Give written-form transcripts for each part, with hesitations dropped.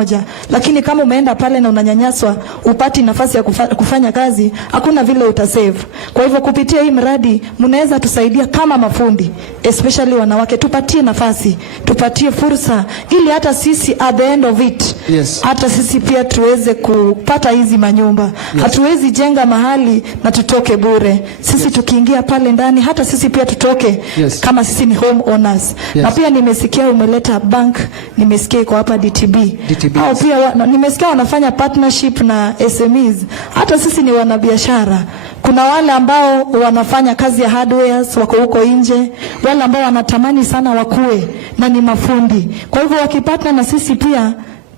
moja. Lakini kama umeenda pale na unanyanyaswa, upati nafasi ya kufanya kazi, hakuna vile utasave. Kwa hivyo kupitia hii mradi mnaweza tusaidia kama mafundi, especially wanawake, tupatie nafasi, tupatie fursa ili hata sisi at the end of it, hata sisi pia tuweze kupata hizi manyumba. Hatuwezi jenga mahali na tutoke bure. Sisi tukiingia pale ndani hata sisi pia tutoke kama sisi ni home owners. Na pia nimesikia umeleta bank, nimesikia iko hapa DTB. Au pia nimesikia wanafanya partnership na SMEs. Hata sisi ni wanabiashara. Kuna wale ambao wanafanya kazi ya hardwares wako huko nje, wale ambao wanatamani sana wakue na ni mafundi. Kwa hivyo wakipatana na sisi pia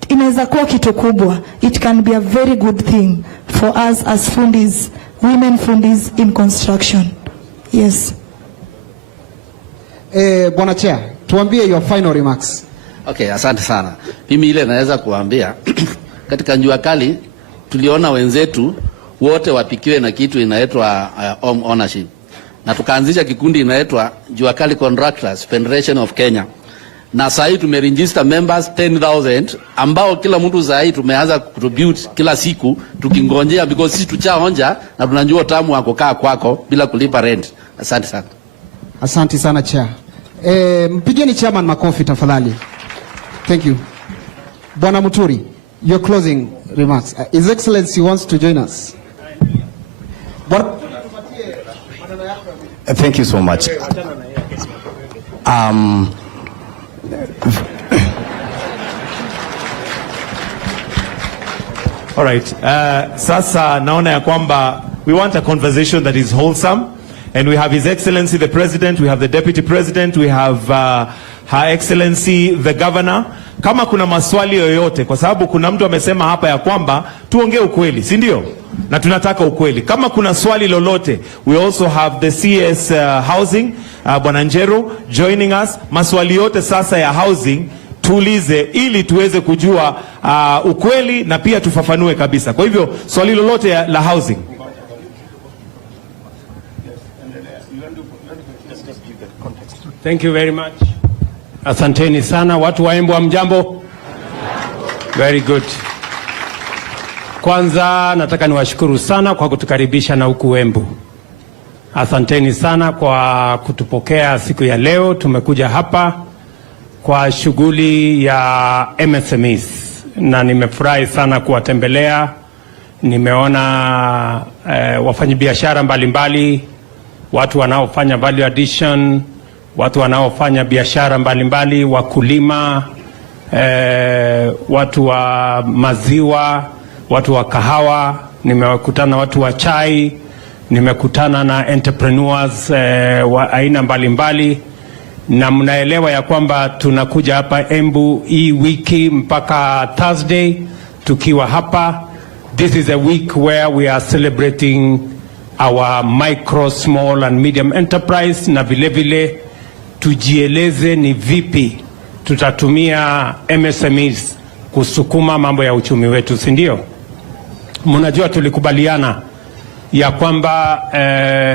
inaweza kuwa kitu kubwa. It can be a very good thing for us as fundis, women fundis in construction. Yes. Bwana Chair, tuambie your final remarks. Okay, asante sana. Mimi ile naweza kuambia katika jua kali tuliona wenzetu wote wapikiwe na kitu inaitwa home ownership. Na tukaanzisha kikundi inaitwa Jua Kali Contractors Federation of Kenya. Na sasa hivi tumeregister members 10,000 ambao kila mtu sasa hivi tumeanza contribute kila siku tukingojea, because sisi tuchaonja na tunajua tamu wako kaa kwako bila kulipa rent. Asante sana. Asante sana Chair. Mpigeni chairman makofi tafadhali. Thank you. Bwana Muturi, your closing remarks. His Excellency wants to join us. Thank you so much. All right. Sasa naona ya kwamba we want a conversation that is wholesome, and we have His Excellency the President, we have the Deputy President, we have Her Excellency the Governor. Kama kuna maswali yoyote, kwa sababu kuna mtu amesema hapa ya kwamba tuongee ukweli, si ndio? Na tunataka ukweli. Kama kuna swali lolote, we also have the CS Housing, Bwana Njero joining us. Maswali yote sasa ya housing tuulize ili tuweze kujua ukweli na pia tufafanue kabisa. Kwa hivyo swali lolote la housing. Thank you very much. Asanteni sana watu wa Embu, mjambo? Very good. Kwanza nataka niwashukuru sana kwa kutukaribisha na huku Embu. Asanteni sana kwa kutupokea siku ya leo. Tumekuja hapa kwa shughuli ya MSMEs na nimefurahi sana kuwatembelea. Nimeona wafanyabiashara mbalimbali, watu wanaofanya value addition, watu wanaofanya biashara mbalimbali, wakulima, watu wa maziwa, watu wa kahawa, nimekutana watu wa chai, nimekutana na entrepreneurs wa aina mbalimbali, na mnaelewa ya kwamba tunakuja hapa Embu hii wiki mpaka Thursday tukiwa hapa. This is a week where we are celebrating our micro, small and medium enterprise, na vile vile tujieleze ni vipi tutatumia MSMEs kusukuma mambo ya uchumi wetu, si ndio? Mnajua tulikubaliana ya kwamba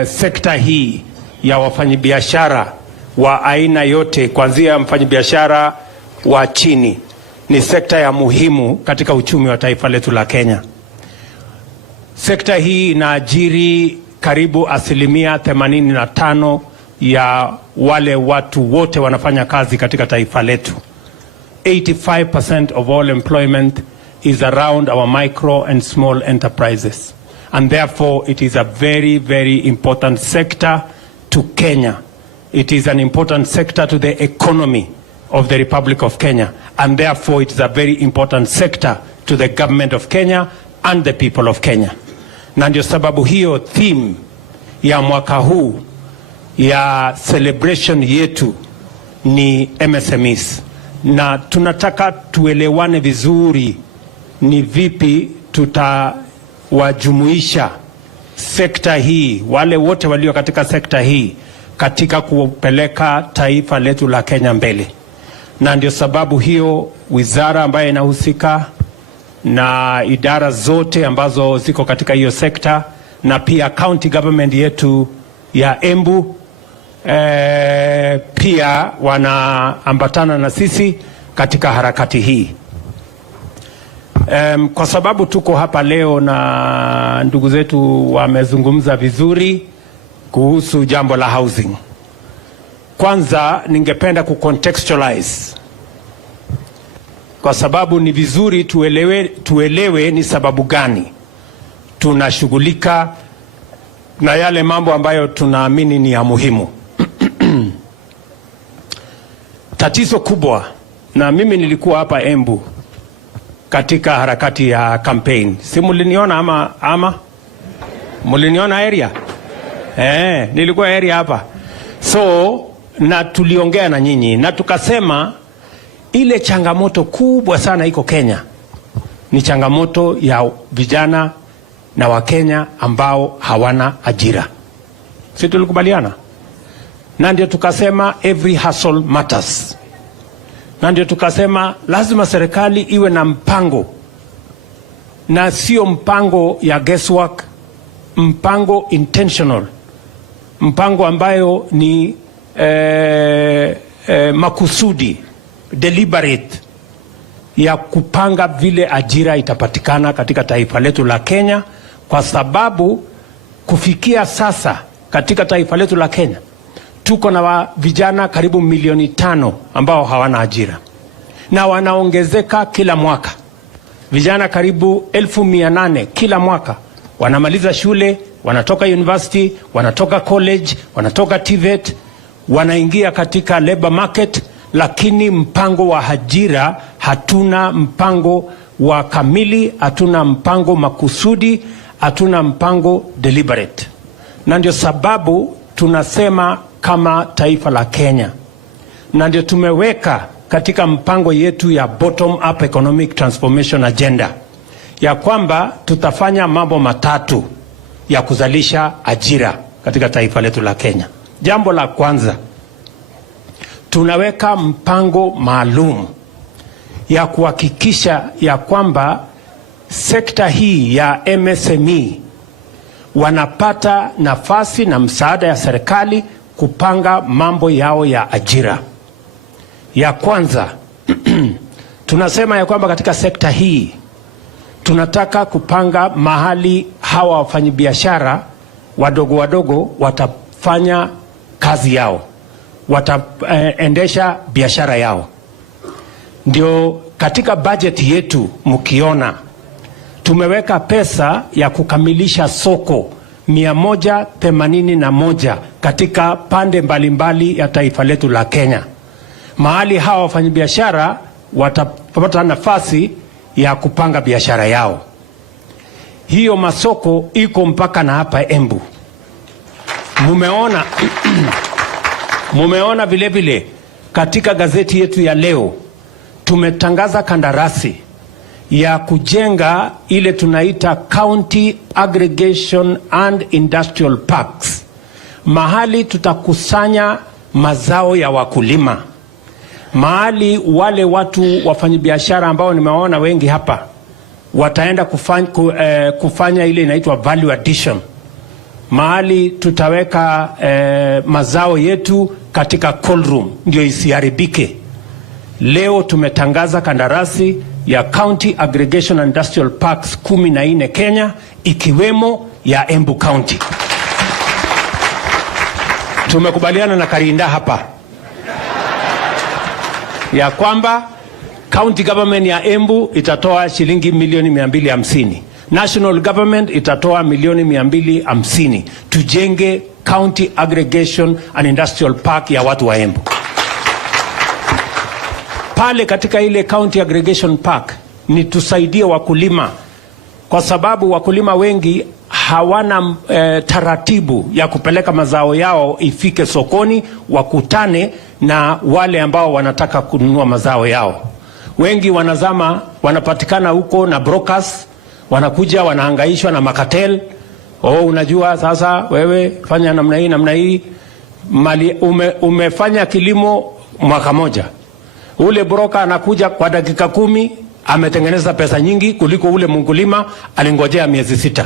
sekta hii ya wafanyabiashara wa aina yote, kuanzia mfanyabiashara wa chini, ni sekta ya muhimu katika uchumi wa taifa letu la Kenya. Sekta hii inaajiri karibu 85% ya wale watu wote wanafanya kazi katika taifa letu. 85% of all employment is around our micro and small enterprises, and therefore it is a very, very important sector to Kenya. It is an important sector to the economy of the Republic of Kenya, and therefore it is a very important sector to the government of Kenya and the people of Kenya. Na ndio sababu hiyo theme ya mwaka huu ya celebration yetu ni MSMEs, na tunataka tuelewane vizuri ni vipi tutawajumuisha sekta hii, wale wote walio katika sekta hii, katika kupeleka taifa letu la Kenya mbele. Na ndio sababu hiyo wizara ambayo inahusika na idara zote ambazo ziko katika hiyo sekta, na pia county government yetu ya Embu pia wanaambatana na sisi katika harakati hii. Kwa sababu tuko hapa leo na ndugu zetu wamezungumza vizuri kuhusu jambo la housing. Kwanza ningependa kucontextualize, kwa sababu ni vizuri tuelewe ni sababu gani tunashughulika na yale mambo ambayo tunaamini ni ya muhimu. Tatizo kubwa, na mimi nilikuwa hapa Embu katika harakati ya campaign. Si muliniona ama muliniona area? Nilikuwa area hapa. So na tuliongea na nyinyi na tukasema ile changamoto kubwa sana iko Kenya ni changamoto ya vijana na Wakenya ambao hawana ajira. Si tulikubaliana? Na ndio tukasema every hustle matters. Na ndio tukasema lazima serikali iwe na mpango, na sio mpango ya guesswork, mpango intentional, mpango ambayo ni makusudi, deliberate, ya kupanga vile ajira itapatikana katika taifa letu la Kenya, kwa sababu kufikia sasa katika taifa letu la Kenya tuko na vijana karibu 5 milioni ambao hawana ajira, na wanaongezeka kila mwaka. Vijana karibu 800,000 kila mwaka wanamaliza shule, wanatoka university, wanatoka college, wanatoka TVET, wanaingia katika labor market, lakini mpango wa ajira hatuna, mpango wa kamili hatuna, mpango makusudi hatuna, mpango deliberate. Na ndio sababu tunasema kama taifa la Kenya, na ndio tumeweka katika mpango yetu ya bottom up economic transformation agenda ya kwamba tutafanya mambo matatu ya kuzalisha ajira katika taifa letu la Kenya. Jambo la kwanza, tunaweka mpango maalum ya kuhakikisha ya kwamba sekta hii ya MSME wanapata nafasi na msaada ya serikali kupanga mambo yao ya ajira. Ya kwanza tunasema ya kwamba katika sekta hii tunataka kupanga mahali hawa wafanyabiashara wadogo watafanya kazi yao, wataendesha biashara yao. Ndio katika bajeti yetu mkiona tumeweka pesa ya kukamilisha soko 181 katika pande mbalimbali ya taifa letu la Kenya, mahali hawa wafanyabiashara watapata nafasi ya kupanga biashara yao. Hiyo masoko iko mpaka na hapa Embu. Mumeona vile vile katika gazeti yetu ya leo tumetangaza kandarasi ya kujenga ile tunaita County Aggregation and Industrial Parks, mahali tutakusanya mazao ya wakulima, mahali wale watu wafanyabiashara ambao nimewaona wengi hapa wataenda kufanya ile inaitwa value addition, mahali tutaweka mazao yetu katika cold room ndio isiharibike. Leo tumetangaza kandarasi ya County Aggregation and Industrial Parks 14 Kenya, ikiwemo ya Embu County. Tumekubaliana na Karinda hapa ya kwamba county government ya Embu itatoa shilingi milioni 250. National government itatoa milioni 250. Tujenge County Aggregation and Industrial Park ya watu wa Embu. Pale katika ile County Aggregation Park ni tusaidie wakulima, kwa sababu wakulima wengi hawana taratibu ya kupeleka mazao yao ifike sokoni wakutane na wale ambao wanataka kununua mazao yao. Wengi wanapatikana huko na brokers, wanakuja wanahangaishwa na makatel. Unajua sasa wewe fanya namna hii mali umefanya kilimo mwaka moja, ule broker anakuja kwa dakika 10 ametengeneza pesa nyingi kuliko ule mkulima alingojea miezi 6.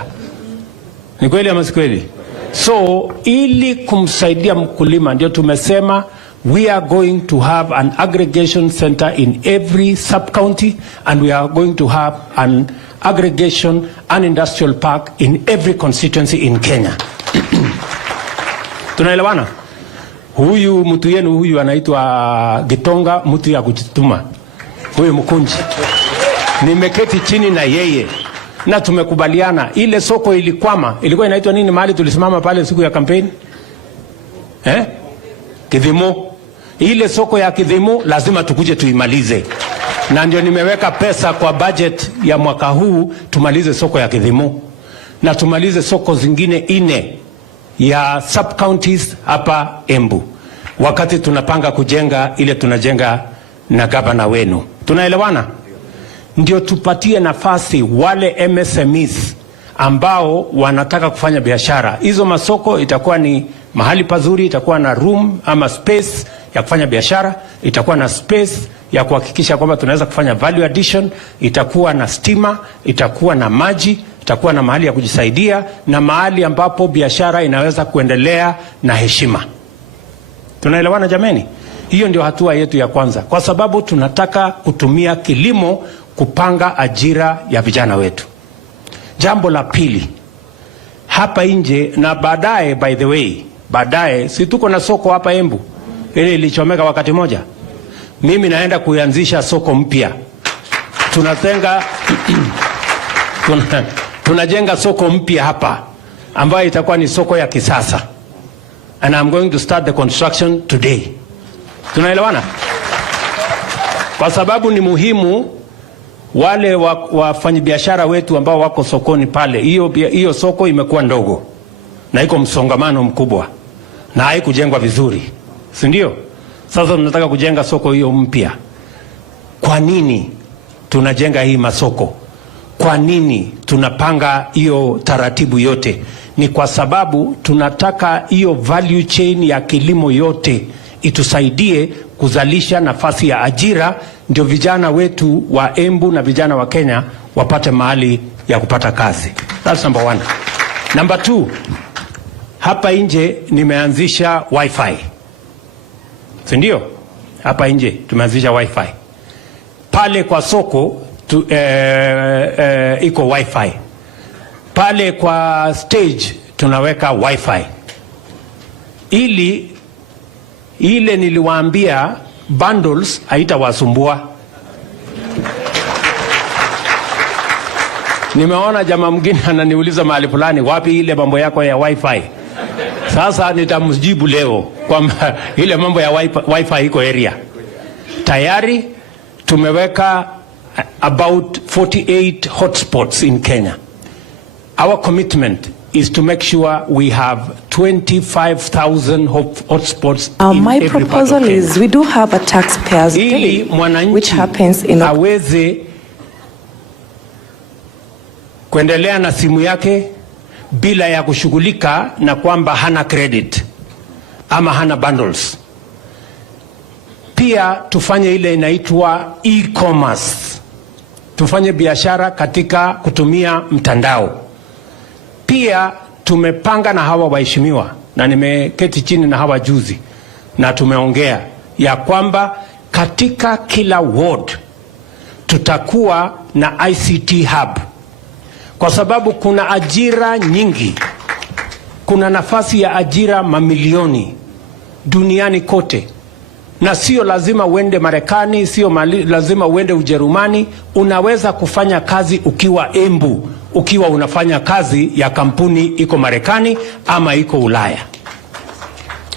Ni kweli ama si kweli? So ili kumsaidia mkulima ndio tumesema We are going to have an aggregation center in every sub-county, and we are going to have an aggregation and industrial park in every constituency in Kenya. Tunaelewana? Huyu mtu yenu huyu anaitwa Gitonga, mtu ya kujituma. Huyu mkunji. Nimeketi chini na yeye na tumekubaliana ile soko ilikwama. Ilikuwa inaitwa nini mahali tulisimama pale siku ya kampeni? Kidhimo. Ile soko ya Kidhimo lazima tukuje tuimalize. Na ndio nimeweka pesa kwa budget ya mwaka huu tumalize soko ya Kidhimo. Na tumalize soko zingine 4 ya sub counties hapa Embu. Wakati tunapanga kujenga ile tunajenga na gavana wenu. Tunaelewana? Ndio tupatie nafasi wale MSMEs ambao wanataka kufanya biashara. Hizo masoko itakuwa ni mahali pazuri, itakuwa na room ama space ya kufanya biashara, itakuwa na space ya kuhakikisha kwamba tunaweza kufanya value addition, itakuwa na stima, itakuwa na maji, itakuwa na mahali ya kujisaidia na mahali ambapo biashara inaweza kuendelea na heshima. Tunaelewana jameni? Hiyo ndio hatua yetu ya kwanza, kwa sababu tunataka kutumia kilimo kupanga ajira ya vijana wetu. Jambo la pili, hapa nje na baadaye, by the way, baadaye si tuko na soko hapa Embu ile ilichomeka wakati moja. Mimi naenda kuanzisha soko mpya. Tunajenga soko mpya hapa ambayo itakuwa ni soko ya kisasa, and I'm going to start the construction today. Tunaelewana? Kwa sababu ni muhimu wale wafanyabiashara wetu ambao wako sokoni pale. Hiyo soko imekuwa ndogo na iko msongamano mkubwa na haikujengwa vizuri, si ndio? Sasa tunataka kujenga soko hiyo mpya. Kwa nini tunajenga hii masoko? Kwa nini tunapanga hiyo taratibu yote? Ni kwa sababu tunataka hiyo value chain ya kilimo yote itusaidie kuzalisha nafasi ya ajira, ndio vijana wetu wa Embu na vijana wa Kenya wapate mahali ya kupata kazi. That's number 1. Number 2, hapa nje nimeanzisha wifi. Si ndio? Hapa nje tumeanzisha wifi. Pale kwa soko iko wifi. Pale kwa stage tunaweka wifi. Ile niliwaambia bundles haitawasumbua. Nimeona jamaa mwingine ananiuliza mahali fulani, wapi ile mambo yako ya wifi? Sasa nitamjibu leo kwamba ile mambo ya wifi iko area. Tayari tumeweka about 48 hotspots in Kenya. Our commitment is to make sure we have 25,000 hotspots in every my part of proposal Kenya. is we do have a taxpayers day, which happens in aweze kuendelea na simu yake bila ya kushughulika na kwamba hana credit ama hana bundles. Pia tufanye ile inaitwa e-commerce. Tufanye biashara katika kutumia mtandao. Pia tumepanga na hawa waheshimiwa, na nimeketi chini na hawa juzi na tumeongea ya kwamba katika kila ward tutakuwa na ICT hub, kwa sababu kuna ajira nyingi, kuna nafasi ya ajira mamilioni duniani kote, na sio lazima uende Marekani, sio lazima uende Ujerumani. Unaweza kufanya kazi ukiwa Embu, ukiwa unafanya kazi ya kampuni iko Marekani ama iko Ulaya.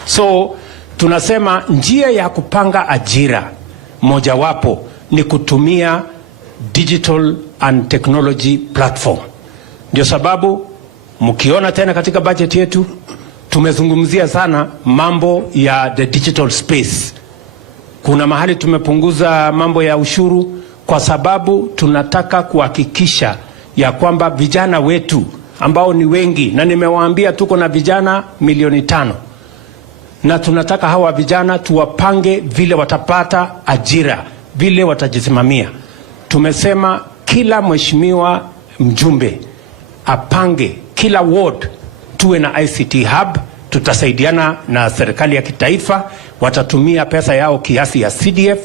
So tunasema njia ya kupanga ajira mojawapo ni kutumia digital and technology platform. Ndio sababu mkiona tena katika budget yetu tumezungumzia sana mambo ya the digital space. Kuna mahali tumepunguza mambo ya ushuru kwa sababu tunataka kuhakikisha ya kwamba vijana wetu ambao ni wengi, na nimewaambia tuko na vijana 500,000, na tunataka hawa vijana tuwapange vile watapata ajira, vile watajisimamia. Tumesema kila mheshimiwa mjumbe apange kila ward tuwe na ICT hub. Tutasaidiana na serikali ya kitaifa watatumia pesa yao kiasi ya CDF,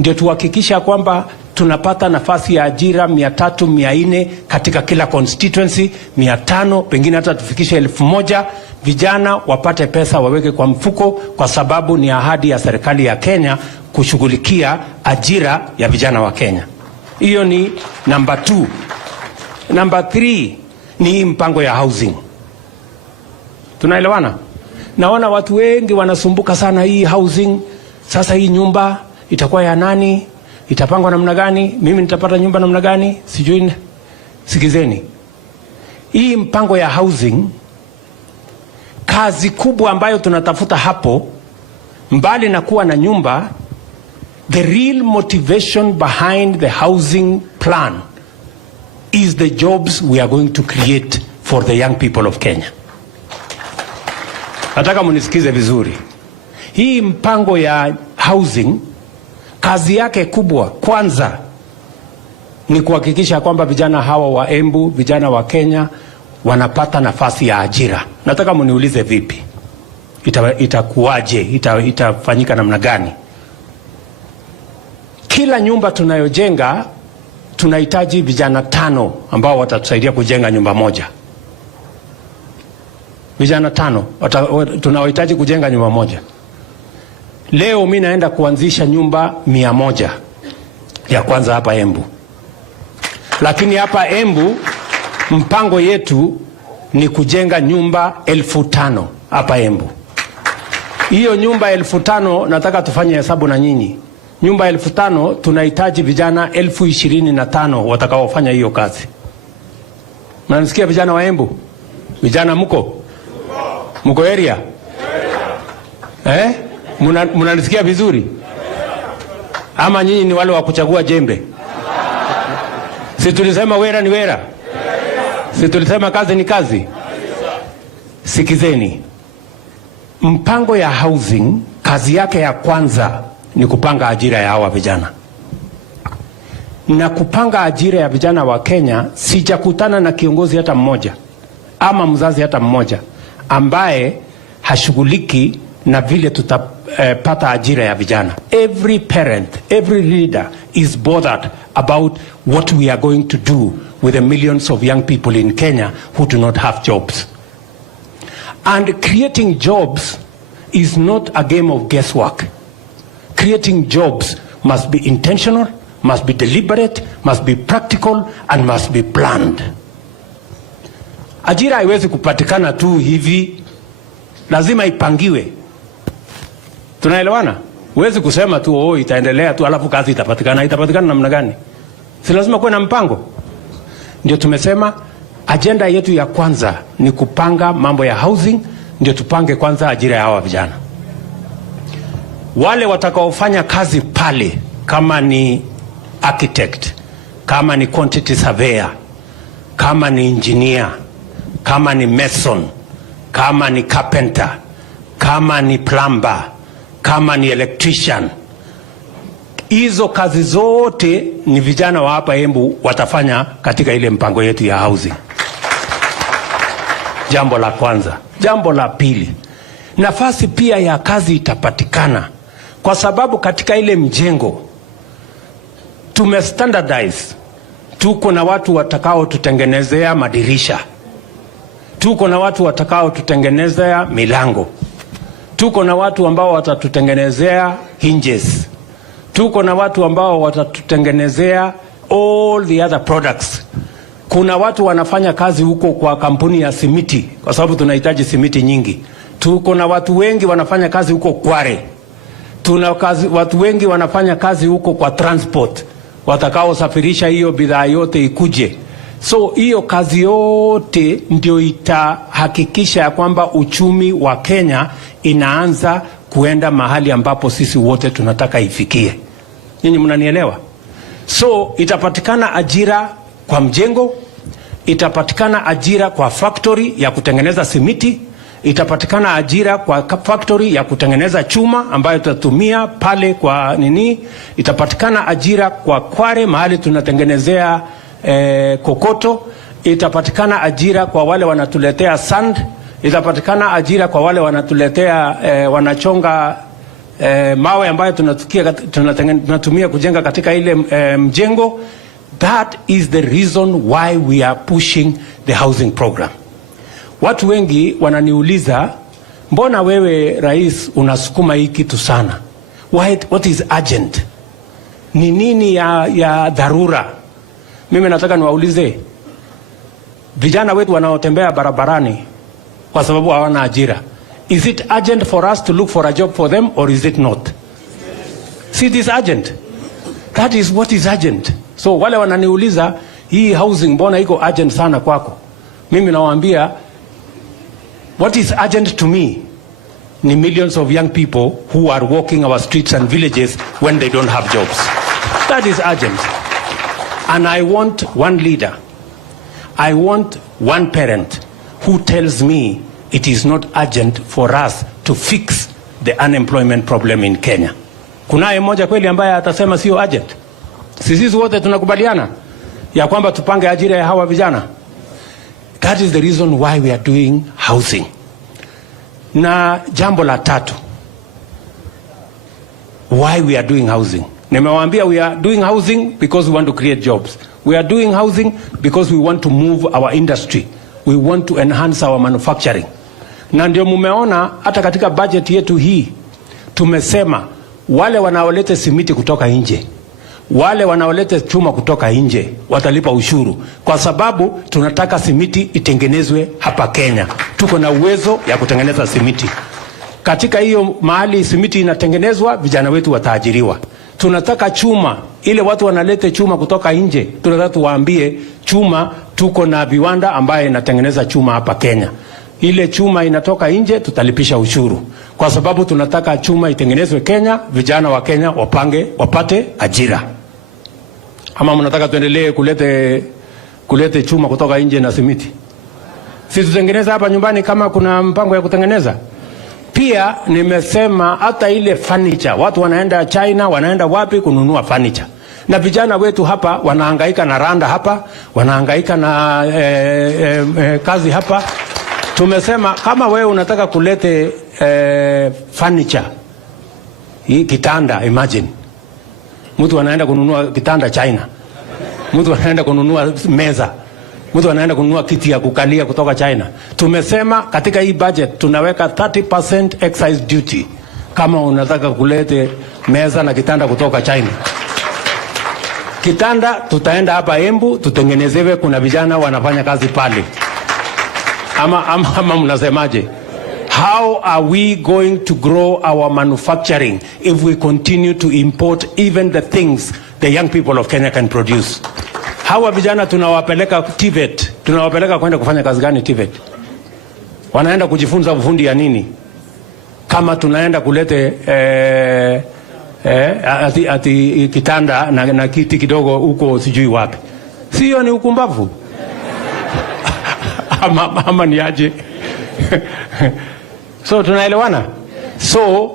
ndio tuhakikisha kwamba tunapata nafasi ya ajira 300, 400 katika kila constituency, 500, pengine hata tufikishe 1000. Vijana wapate pesa waweke kwa mfuko, kwa sababu ni ahadi ya serikali ya Kenya kushughulikia ajira ya vijana wa Kenya. Hiyo ni number 2. Number 3 ni mpango ya housing. Tunaelewana? Naona watu wengi wanasumbuka sana hii housing. Sasa hii nyumba itakuwa ya nani? Itapangwa namna gani? Mimi nitapata nyumba namna gani? Sijui. Sikizeni. Hii mpango ya housing, kazi kubwa ambayo tunatafuta hapo, mbali na kuwa na nyumba, the real motivation behind the housing plan is the jobs we are going to create for the young people of Kenya. Nataka munisikize vizuri. Hii mpango ya housing, kazi yake kubwa kwanza ni kuhakikisha kwamba vijana hawa wa Embu, vijana wa Kenya wanapata nafasi ya ajira. Nataka muniulize vipi? Itakuwaje? Itafanyika namna gani? Kila nyumba tunayojenga tunahitaji vijana 5 ambao watatusaidia kujenga nyumba moja. Vijana 5 tunawahitaji kujenga nyumba moja. Leo mimi naenda kuanzisha nyumba 100 ya kwanza hapa Embu. Lakini hapa Embu mpango yetu ni kujenga nyumba 5,000 hapa Embu. Hiyo nyumba 5,000 nataka tufanye hesabu na nyinyi. Nyumba 5,000 tunahitaji vijana 25,000 watakaofanya hiyo kazi. Mnanisikia vijana wa Embu? Vijana mko area? Mnanisikia vizuri? Ama nyinyi ni wale wa kuchagua jembe? Si tulisema wera ni wera? Si tulisema kazi ni kazi? Sikizeni. Mpango ya housing, kazi yake ya kwanza ni kupanga ajira ya hawa vijana. Na kupanga ajira ya vijana wa Kenya, sijakutana na kiongozi hata mmoja ama mzazi hata mmoja ambaye hashughuliki na vile tutapata ajira ya vijana. Every parent, every leader is bothered about what we are going to do with the millions of young people in Kenya who do not have jobs. And creating jobs is not a game of guesswork. Creating jobs must be intentional, must be deliberate, must be practical, and must be planned. Ajira haiwezi kupatikana tu hivi, lazima ipangiwe. Tunaelewana? Huwezi kusema tu itaendelea tu alafu kazi itapatikana. Itapatikana namna gani? Si lazima kuwe na mpango. Ndio tumesema agenda yetu ya kwanza ni kupanga mambo ya housing, ndio tupange kwanza ajira ya hawa vijana. Wale watakaofanya kazi pale, kama ni architect, kama ni quantity surveyor, kama ni engineer, kama ni mason, kama ni carpenter, kama ni plumber, kama ni electrician, hizo kazi zote ni vijana wa hapa Embu watafanya katika ile mpango yetu ya housing. Jambo la kwanza. Jambo la pili, nafasi pia ya kazi itapatikana, kwa sababu katika ile mjengo tumestandardize. Tuko na watu watakao tutengenezea madirisha, tuko na watu watakao tutengenezea milango, tuko na watu ambao watatutengenezea hinges, tuko na watu ambao watatutengenezea all the other products. Kuna watu wanafanya kazi huko kwa kampuni ya simiti, kwa sababu tunahitaji simiti nyingi. Tuko na watu wengi wanafanya kazi huko Kware. Watu wengi wanafanya kazi huko kwa transport, watakao safirisha hiyo bidhaa yote ikuje. So hiyo kazi yote ndio itahakikisha ya kwamba uchumi wa Kenya inaanza kuenda mahali ambapo sisi wote tunataka ifikie. Nyinyi mnanielewa? So itapatikana ajira kwa mjengo, itapatikana ajira kwa factory ya kutengeneza simiti, itapatikana ajira kwa factory ya kutengeneza chuma ambayo tutatumia pale kwa nini, itapatikana ajira kwa Kware mahali tunatengenezea kokoto, itapatikana ajira kwa wale wanatuletea sand, itapatikana ajira kwa wale wanatuletea wanachonga mawe ambayo tunatumia kujenga katika ile mjengo. That is the reason why we are pushing the housing program. Watu wengi wananiuliza, mbona wewe rais unasukuma hii kitu sana? What is urgent? Ni nini ya dharura? Mimi nataka niwaulize vijana wetu wanaotembea barabarani kwa sababu hawana ajira. Is it urgent for us to look for a job for them or is it not? See, it is urgent. That is what is urgent. So wale wananiuliza hii housing mbona iko urgent sana kwako? Mimi nawaambia what is urgent to me ni millions of young people who are walking our streets and villages when they don't have jobs. That is urgent. And I want one leader. I want one parent who tells me it is not urgent for us to fix the unemployment problem in Kenya. Kunaye mmoja kweli ambaye atasema sio urgent? Sisi wote tunakubaliana ya kwamba tupange ajira ya hawa vijana. That is the reason why we are doing housing. Na jambo la tatu, why we are doing housing. Nimewaambia we are doing housing because we want to create jobs. We are doing housing because we want to move our industry. We want to enhance our manufacturing. Na ndio mumeona hata katika budget yetu hii tumesema wale wanaoleta simiti kutoka nje, wale wanaoleta chuma kutoka nje watalipa ushuru, kwa sababu tunataka simiti itengenezwe hapa Kenya. Tuko na uwezo ya kutengeneza simiti. Katika hiyo mahali simiti inatengenezwa, vijana wetu wataajiriwa. Tunataka chuma, ile watu wanalete chuma kutoka nje, tunataka tuwaambie chuma, tuko na viwanda ambaye inatengeneza chuma hapa Kenya. Ile chuma inatoka nje, tutalipisha ushuru, kwa sababu tunataka chuma itengenezwe Kenya, vijana wa Kenya wapate ajira. Ama mnataka tuendelee kulete chuma kutoka nje na simiti? Sisi tutengeneza hapa nyumbani kama kuna mpango ya kutengeneza. Pia nimesema hata ile furniture, watu wanaenda China, wanaenda wapi kununua furniture. Na vijana wetu hapa wanahangaika na randa hapa, wanahangaika na kazi hapa. Tumesema kama wewe unataka kulete furniture, hii kitanda, imagine mtu anaenda kununua kitanda China, mtu anaenda kununua meza, mtu anaenda kununua kiti ya kukalia kutoka China. Tumesema katika hii budget tunaweka 30% excise duty kama unataka kulete meza na kitanda kutoka China. Kitanda tutaenda hapa Embu tutengenezewe, kuna vijana wanafanya kazi pale. Ama mnasemaje? How are we going to grow our manufacturing if we continue to import even the things the young people of Kenya can produce? Hawa vijana tunawapeleka TVET, tunawapeleka kwenda kufanya kazi gani TVET? Wanaenda kujifunza ufundi ya nini? Kama tunaenda kulete ati kitanda na kiti kidogo huko sijui wapi. Sio ni ukumbavu? ama ni aje? So tunaelewana? So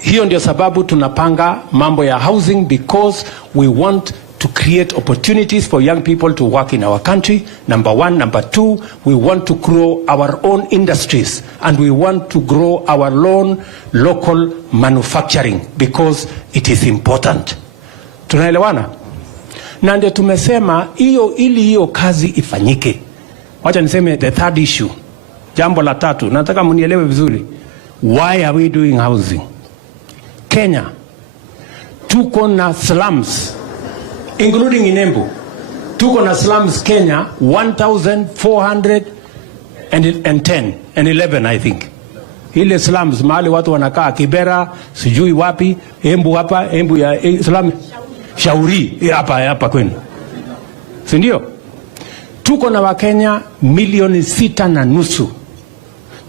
hiyo ndio sababu tunapanga mambo ya housing, because we want to create opportunities for young people to work in our country. Number one. Number two, we want to grow our own industries, and we want to grow our own local manufacturing because it is important. Tunaelewana? Na ndio tumesema ili hiyo kazi ifanyike. Wacha niseme the third issue. Jambo la tatu, nataka mnielewe vizuri. Why are we doing housing? Kenya tuko na slums, including in Embu. Tuko na slums Kenya 1411 I think. Ile slums mahali watu wanakaa Kibera, sijui wapi, Embu hapa, Embu ya slum Shauri hapa kwenu. Si ndio? Tuko na Wakenya milioni 6.5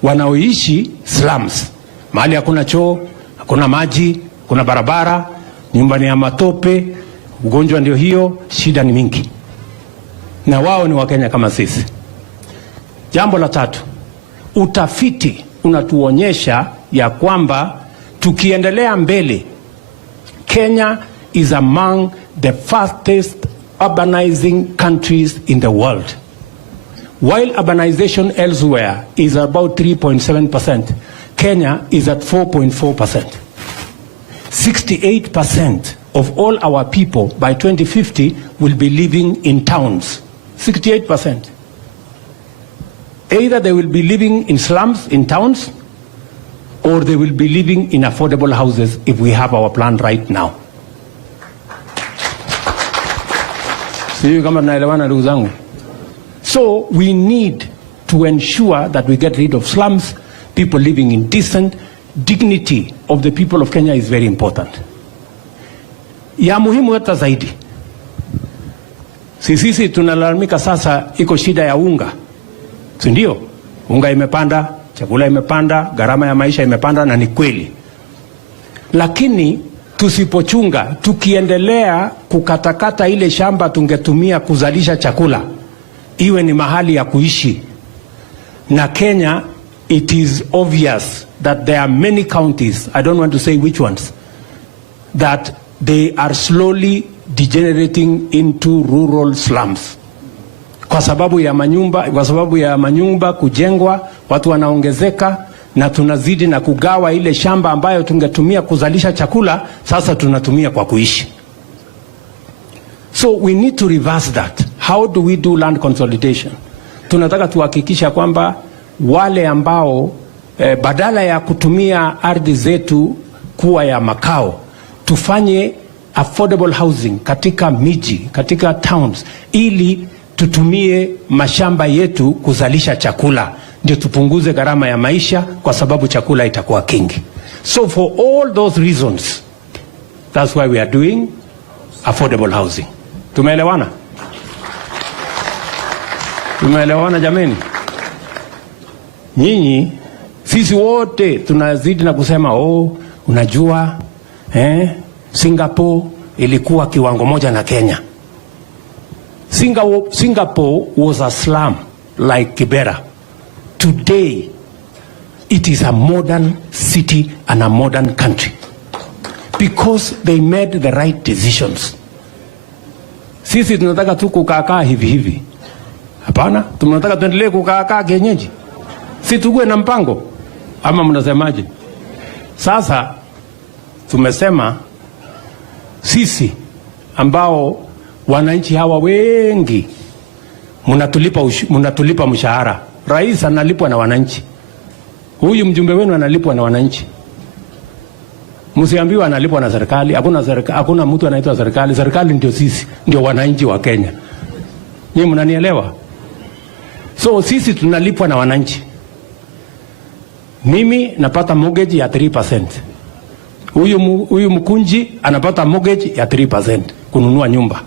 wanaoishi slums. Mahali hakuna choo, hakuna maji, kuna barabara, nyumba ni ya matope, ugonjwa ndio hiyo, shida ni mingi. Na wao ni Wakenya kama sisi. Jambo la tatu, utafiti unatuonyesha ya kwamba tukiendelea mbele, Kenya is among the fastest urbanizing countries in the world. While urbanization elsewhere is about 3.7%, Kenya is at 4.4%. 68% of all our people by 2050 will be living in towns. 68%. Either they will be living in slums in towns, or they will be living in affordable houses if we have our plan right now. So we need to ensure that we get rid of slums, people living in decent. Dignity of the people of Kenya is very important. Ya muhimu hata zaidi. Sisi tunalalamika sasa iko shida ya unga. Si ndio? Unga imepanda, chakula imepanda, gharama ya maisha imepanda, na ni kweli. Lakini tusipochunga, tukiendelea kukatakata ile shamba tungetumia kuzalisha chakula, iwe ni mahali ya kuishi. Na Kenya, it is obvious that there are many counties, I don't want to say which ones, that they are slowly degenerating into rural slums. Kwa sababu ya manyumba kujengwa, watu wanaongezeka, na tunazidi na kugawa ile shamba ambayo tungetumia kuzalisha chakula, sasa tunatumia kwa kuishi. So we need to reverse that. How do we do land consolidation? Tunataka tuhakikisha kwamba wale ambao badala ya kutumia ardhi zetu kuwa ya makao, tufanye affordable housing katika miji, katika towns, ili tutumie mashamba yetu kuzalisha chakula, ndio tupunguze gharama ya maisha, kwa sababu chakula itakuwa kingi. So for all those reasons, that's why we are doing affordable housing. Tumeelewana? Tumeelewana jameni? Nyinyi, sisi wote tunazidi na kusema unajua Singapore ilikuwa kiwango moja na Kenya. Singapore was a slum like Kibera. Today it is a modern city and a modern country because they made the right decisions. Sisi tunataka tu kukaa hivi. Hapana, tunataka tuendelee kukaa kienyeji. Si tuwe na mpango, ama mnasemaje? Sasa tumesema sisi ambao wananchi hawa wengi mnatulipa mshahara. Rais analipwa na wananchi. Huyu mjumbe wenu analipwa na wananchi. Msiambiwa analipwa na serikali. Hakuna mtu anaitwa serikali. Serikali ndio sisi, ndio wananchi wa Kenya. Nyinyi mnanielewa? So sisi tunalipwa na wananchi. Mimi napata mortgage ya 3%. Huyu mkunji anapata mortgage ya 3% kununua nyumba.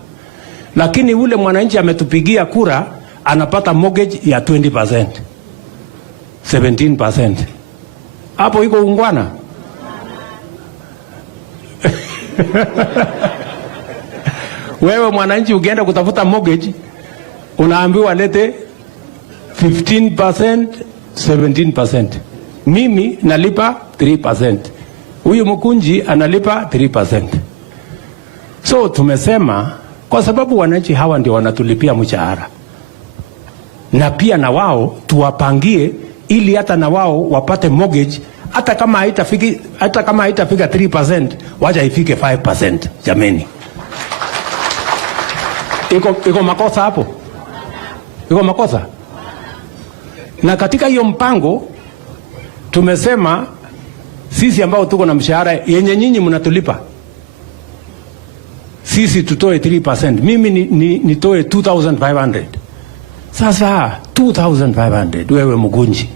Lakini ule mwananchi ametupigia kura anapata mortgage ya 20%. 17%. Hapo iko ungwana. Wewe mwananchi ukienda kutafuta mortgage unaambiwa lete 15%, 17%. Mimi nalipa 3%. Huyu mkunji analipa 3%. So tumesema kwa sababu wananchi hawa ndio wanatulipia mshahara, na pia na wao tuwapangie ili hata na wao wapate mortgage, hata kama haitafika 3%, wacha ifike 5%. Jameni, iko makosa hapo? Iko makosa? Na katika hiyo mpango tumesema sisi ambao tuko na mshahara yenye nyinyi mnatulipa, sisi tutoe 3%. Mimi nitoe 2,500. Sasa 2,500 wewe mgunji,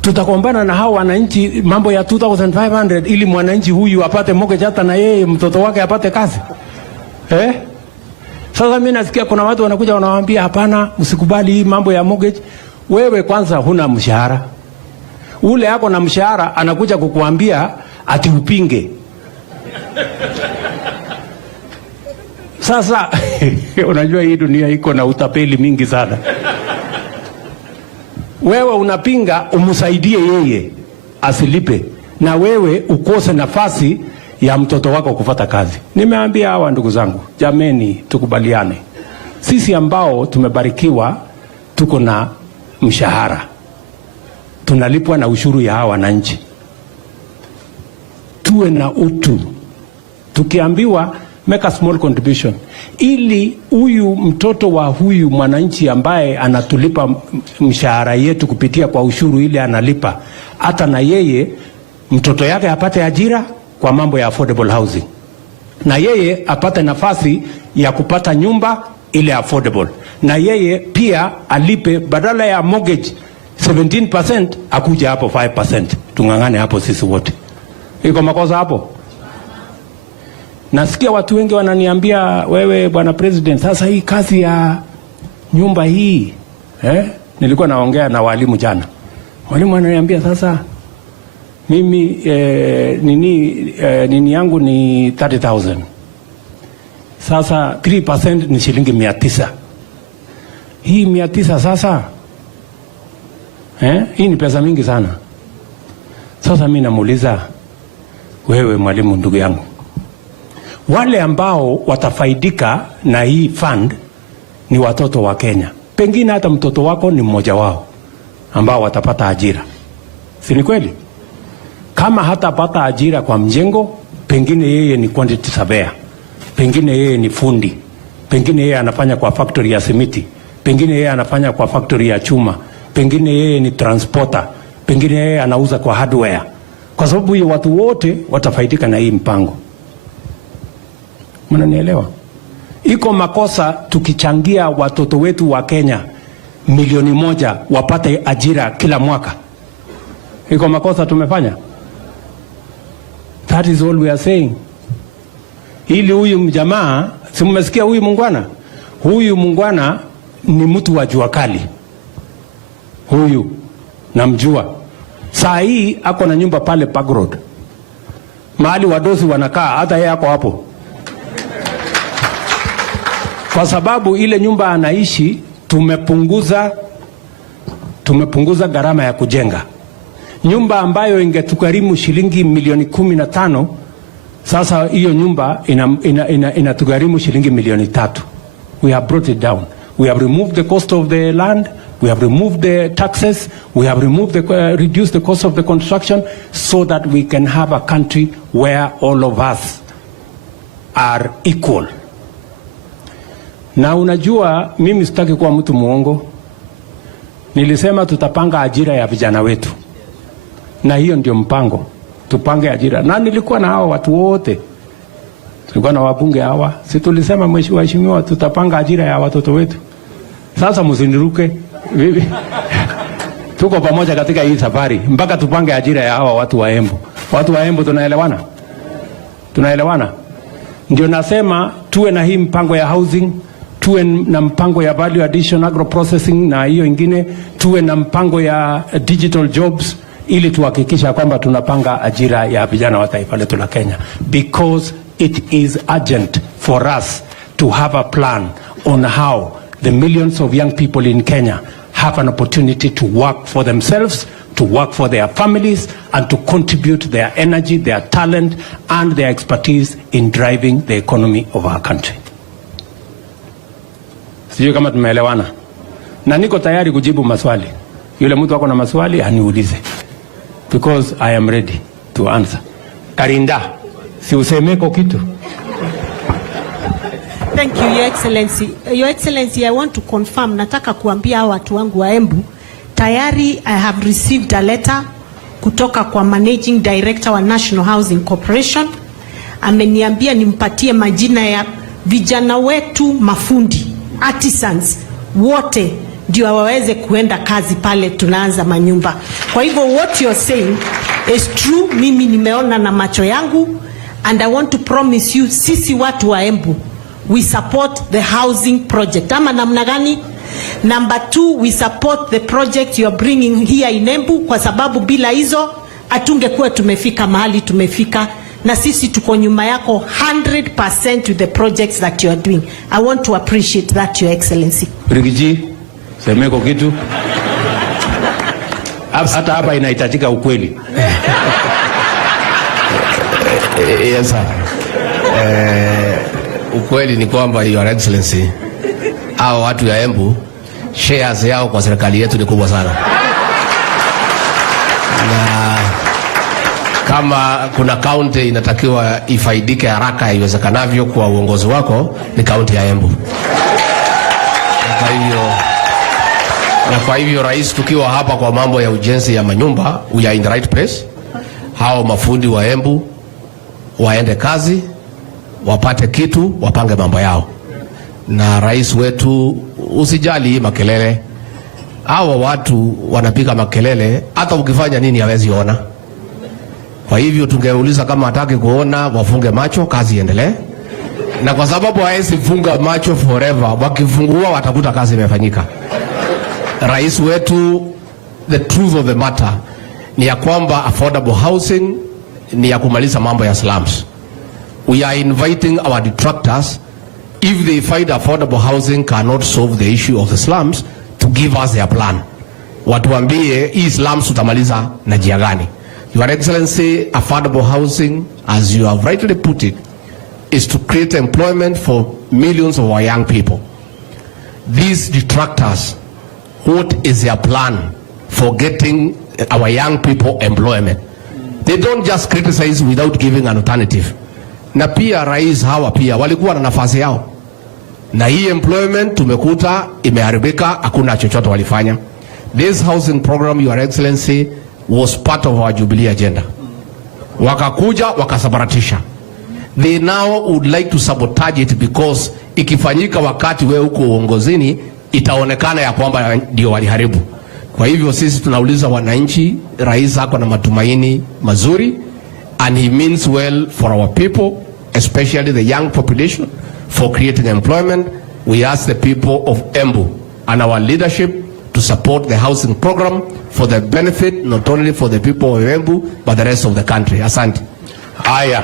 tutakombana na hao wananchi mambo ya 2,500 ili mwananchi huyu apate mortgage, hata na yeye mtoto wake apate kazi. Sasa mimi nasikia kuna watu wanakuja wanawaambia hapana, usikubali hii mambo ya mortgage. Wewe kwanza huna mshahara. Ule yako na mshahara anakuja kukuambia ati upinge. Sasa unajua hii dunia iko na utapeli mingi sana. Wewe unapinga umsaidie yeye asilipe, na wewe ukose nafasi ya mtoto wako kufuata kazi. Nimeambia hawa ndugu zangu, jameni, tukubaliane. Sisi ambao tumebarikiwa tuko na mshahara, tunalipwa na ushuru ya hawa wananchi, tuwe na utu tukiambiwa make a small contribution, ili huyu mtoto wa huyu mwananchi ambaye anatulipa mshahara yetu kupitia kwa ushuru ile analipa, hata na yeye mtoto yake apate ajira kwa mambo ya affordable housing, na yeye apate nafasi ya kupata nyumba ile affordable, na yeye pia alipe badala ya mortgage 17% akuja hapo 5%. Tungangane hapo sisi wote. Iko makosa hapo? Nasikia watu wengi wananiambia, wewe bwana president, sasa hii kazi ya nyumba hii nilikuwa naongea na walimu jana. Walimu wananiambia sasa mimi nini yangu ni 30,000. Sasa 3% ni shilingi 900. Hii 900 sasa hii ni pesa mingi sana. Sasa mimi namuuliza, wewe mwalimu ndugu yangu, wale ambao watafaidika na hii fund ni watoto wa Kenya. Pengine hata mtoto wako ni mmoja wao ambao watapata ajira. Si ni kweli? Kama hatapata ajira kwa mjengo, pengine yeye ni quantity surveyor, pengine yeye ni fundi, pengine yeye anafanya kwa factory ya simiti, pengine yeye anafanya kwa factory ya chuma, pengine yeye ni transporter, pengine yeye anauza kwa hardware. Kwa sababu hiyo watu wote watafaidika na hii mpango. Mnanielewa? Iko makosa tukichangia watoto wetu wa Kenya 1,000,000 wapate ajira kila mwaka? Iko makosa tumefanya? That is all we are saying. Ili huyu mjamaa, si mmesikia huyu mungwana? Huyu mungwana ni mtu wa jua kali. Huyu namjua. Saa hii ako na nyumba pale Park Road, mahali wadosi wanakaa, hata yeye ako hapo. Kwa sababu ile nyumba anaishi tumepunguza gharama ya kujenga. Nyumba ambayo ingetugharimu shilingi milioni 15, sasa hiyo nyumba inatugharimu shilingi milioni 3. We have brought it down. We have removed the cost of the land, we have removed the taxes, we have reduced the cost of the construction, so that we can have a country where all of us are equal. Na unajua mimi sitaki kuwa mtu muongo. Nilisema tutapanga ajira ya vijana wetu, na hiyo ndio mpango. Tupange ajira. Na nilikuwa na hao watu wote, tulikuwa na wabunge hawa, si tulisema mheshimiwa tutapanga ajira ya watoto wetu. Sasa msiniruke. Tuko pamoja katika hii safari mpaka tupange ajira ya hawa watu wa Embu. Watu wa Embu tunaelewana? Tunaelewana? Ndio nasema tuwe na hii mpango ya housing, tuwe na mpango ya value addition agro processing, na hiyo ingine tuwe na mpango ya digital jobs, ili tuhakikisha kwamba tunapanga ajira ya vijana wa taifa letu la Kenya, because it is urgent for us to have a plan on how the millions of young people in Kenya have an opportunity to work for themselves, to work for their families, and to contribute their energy, their talent, and their expertise in driving the economy of our country. Sijui kama tumeelewana. Na niko tayari kujibu maswali. Yule mtu wako na maswali aniulize, because I am ready to answer. Karinda, si usemeko kitu. Thank you, Your Excellency. Your Excellency, I want to confirm, nataka kuambia watu wangu wa Embu, tayari I have received a letter kutoka kwa Managing Director wa National Housing Corporation. Ameniambia nimpatie majina ya vijana wetu mafundi, artisans, wote ndio waweze kuenda kazi pale tunaanza manyumba. Kwa hivyo what you're saying is true, mimi nimeona na macho yangu, and I want to promise you, sisi watu wa Embu, we support the housing project. Ama namna gani? Number 2, we support the project you are bringing here in Embu, kwa sababu bila hizo hatungekuwa tumefika mahali tumefika, na sisi tuko nyuma yako 100% with the projects that you are doing. I want to appreciate that, Your Excellency. Rigiji, semeko kitu. Hata hapa inahitajika ukweli. Yes, sir. Ukweli ni kwamba Your Excellency, hao watu ya Embu shares yao kwa serikali yetu ni kubwa sana. kama kuna kaunti inatakiwa ifaidike haraka iwezekanavyo kwa uongozi wako, ni kaunti ya Embu. Na kwa hivyo rais, tukiwa hapa kwa mambo ya ujenzi ya manyumba, we are in the right place. Hao mafundi wa Embu waende kazi, wapate kitu, wapange mambo yao. Na rais wetu, usijali makelele. Hawa watu wanapiga makelele, hata ukifanya nini hawezi ona. Kwa hivyo tungeuliza kama hataki kuona, wafunge macho, kazi iendelee. Na kwa sababu hawezi funga macho forever, wakifungua watakuta kazi imefanyika. Rais wetu, the truth of the matter ni ya kwamba affordable housing ni ya kumaliza mambo ya slums. We are inviting our detractors, if they find affordable housing cannot solve the issue of the slums, to give us their plan. Watuambie hii slums utamaliza na njia gani? Your Excellency, affordable housing, as you have rightly put it, is to create employment for millions of our young people. These detractors, what is their plan for getting our young people employment? They don't just criticize without giving an alternative. Na pia rais, hawa pia walikuwa na nafasi yao. Na hii employment tumekuta imeharibika, hakuna chochote walifanya. This housing program, Your Excellency, was part of our Jubilee agenda. Wakakuja wakasabaratisha. They now would like to sabotage it because ikifanyika wakati wewe uko uongozini, itaonekana ya kwamba ndio waliharibu. Kwa hivyo sisi tunauliza wananchi, rais ako na matumaini mazuri, and he means well for our people, especially the young population, for creating employment. We ask the people of Embu and our leadership to support the housing program for the benefit not only for the people of Embu but the rest of the country. Asante. Aya,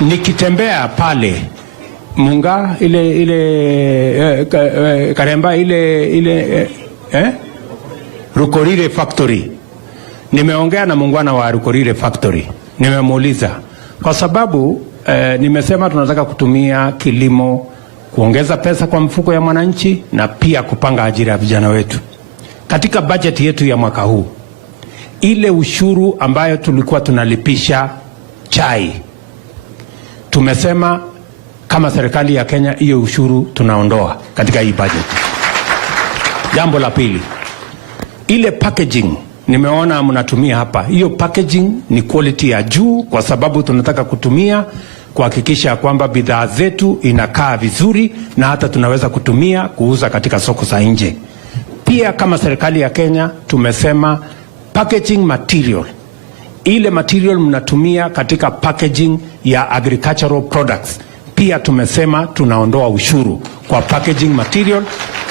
nikitembea pale Munga Karemba Rukorire factory, nimeongea na muungwana wa Rukorire factory, nimemuuliza kwa sababu nimesema tunataka kutumia kilimo kuongeza pesa kwa mfuko ya mwananchi na pia kupanga ajira ya vijana wetu. Katika budget yetu ya mwaka huu, ile ushuru ambayo tulikuwa tunalipisha chai, tumesema kama serikali ya Kenya hiyo ushuru tunaondoa katika hii budget. Jambo la pili, ile packaging nimeona mnatumia hapa, hiyo packaging ni quality ya juu, kwa sababu tunataka kutumia kuhakikisha kwamba bidhaa zetu inakaa vizuri na hata tunaweza kutumia kuuza katika soko za nje. Pia kama serikali ya Kenya tumesema packaging material, ile material mnatumia katika packaging ya agricultural products, pia tumesema tunaondoa ushuru kwa packaging material,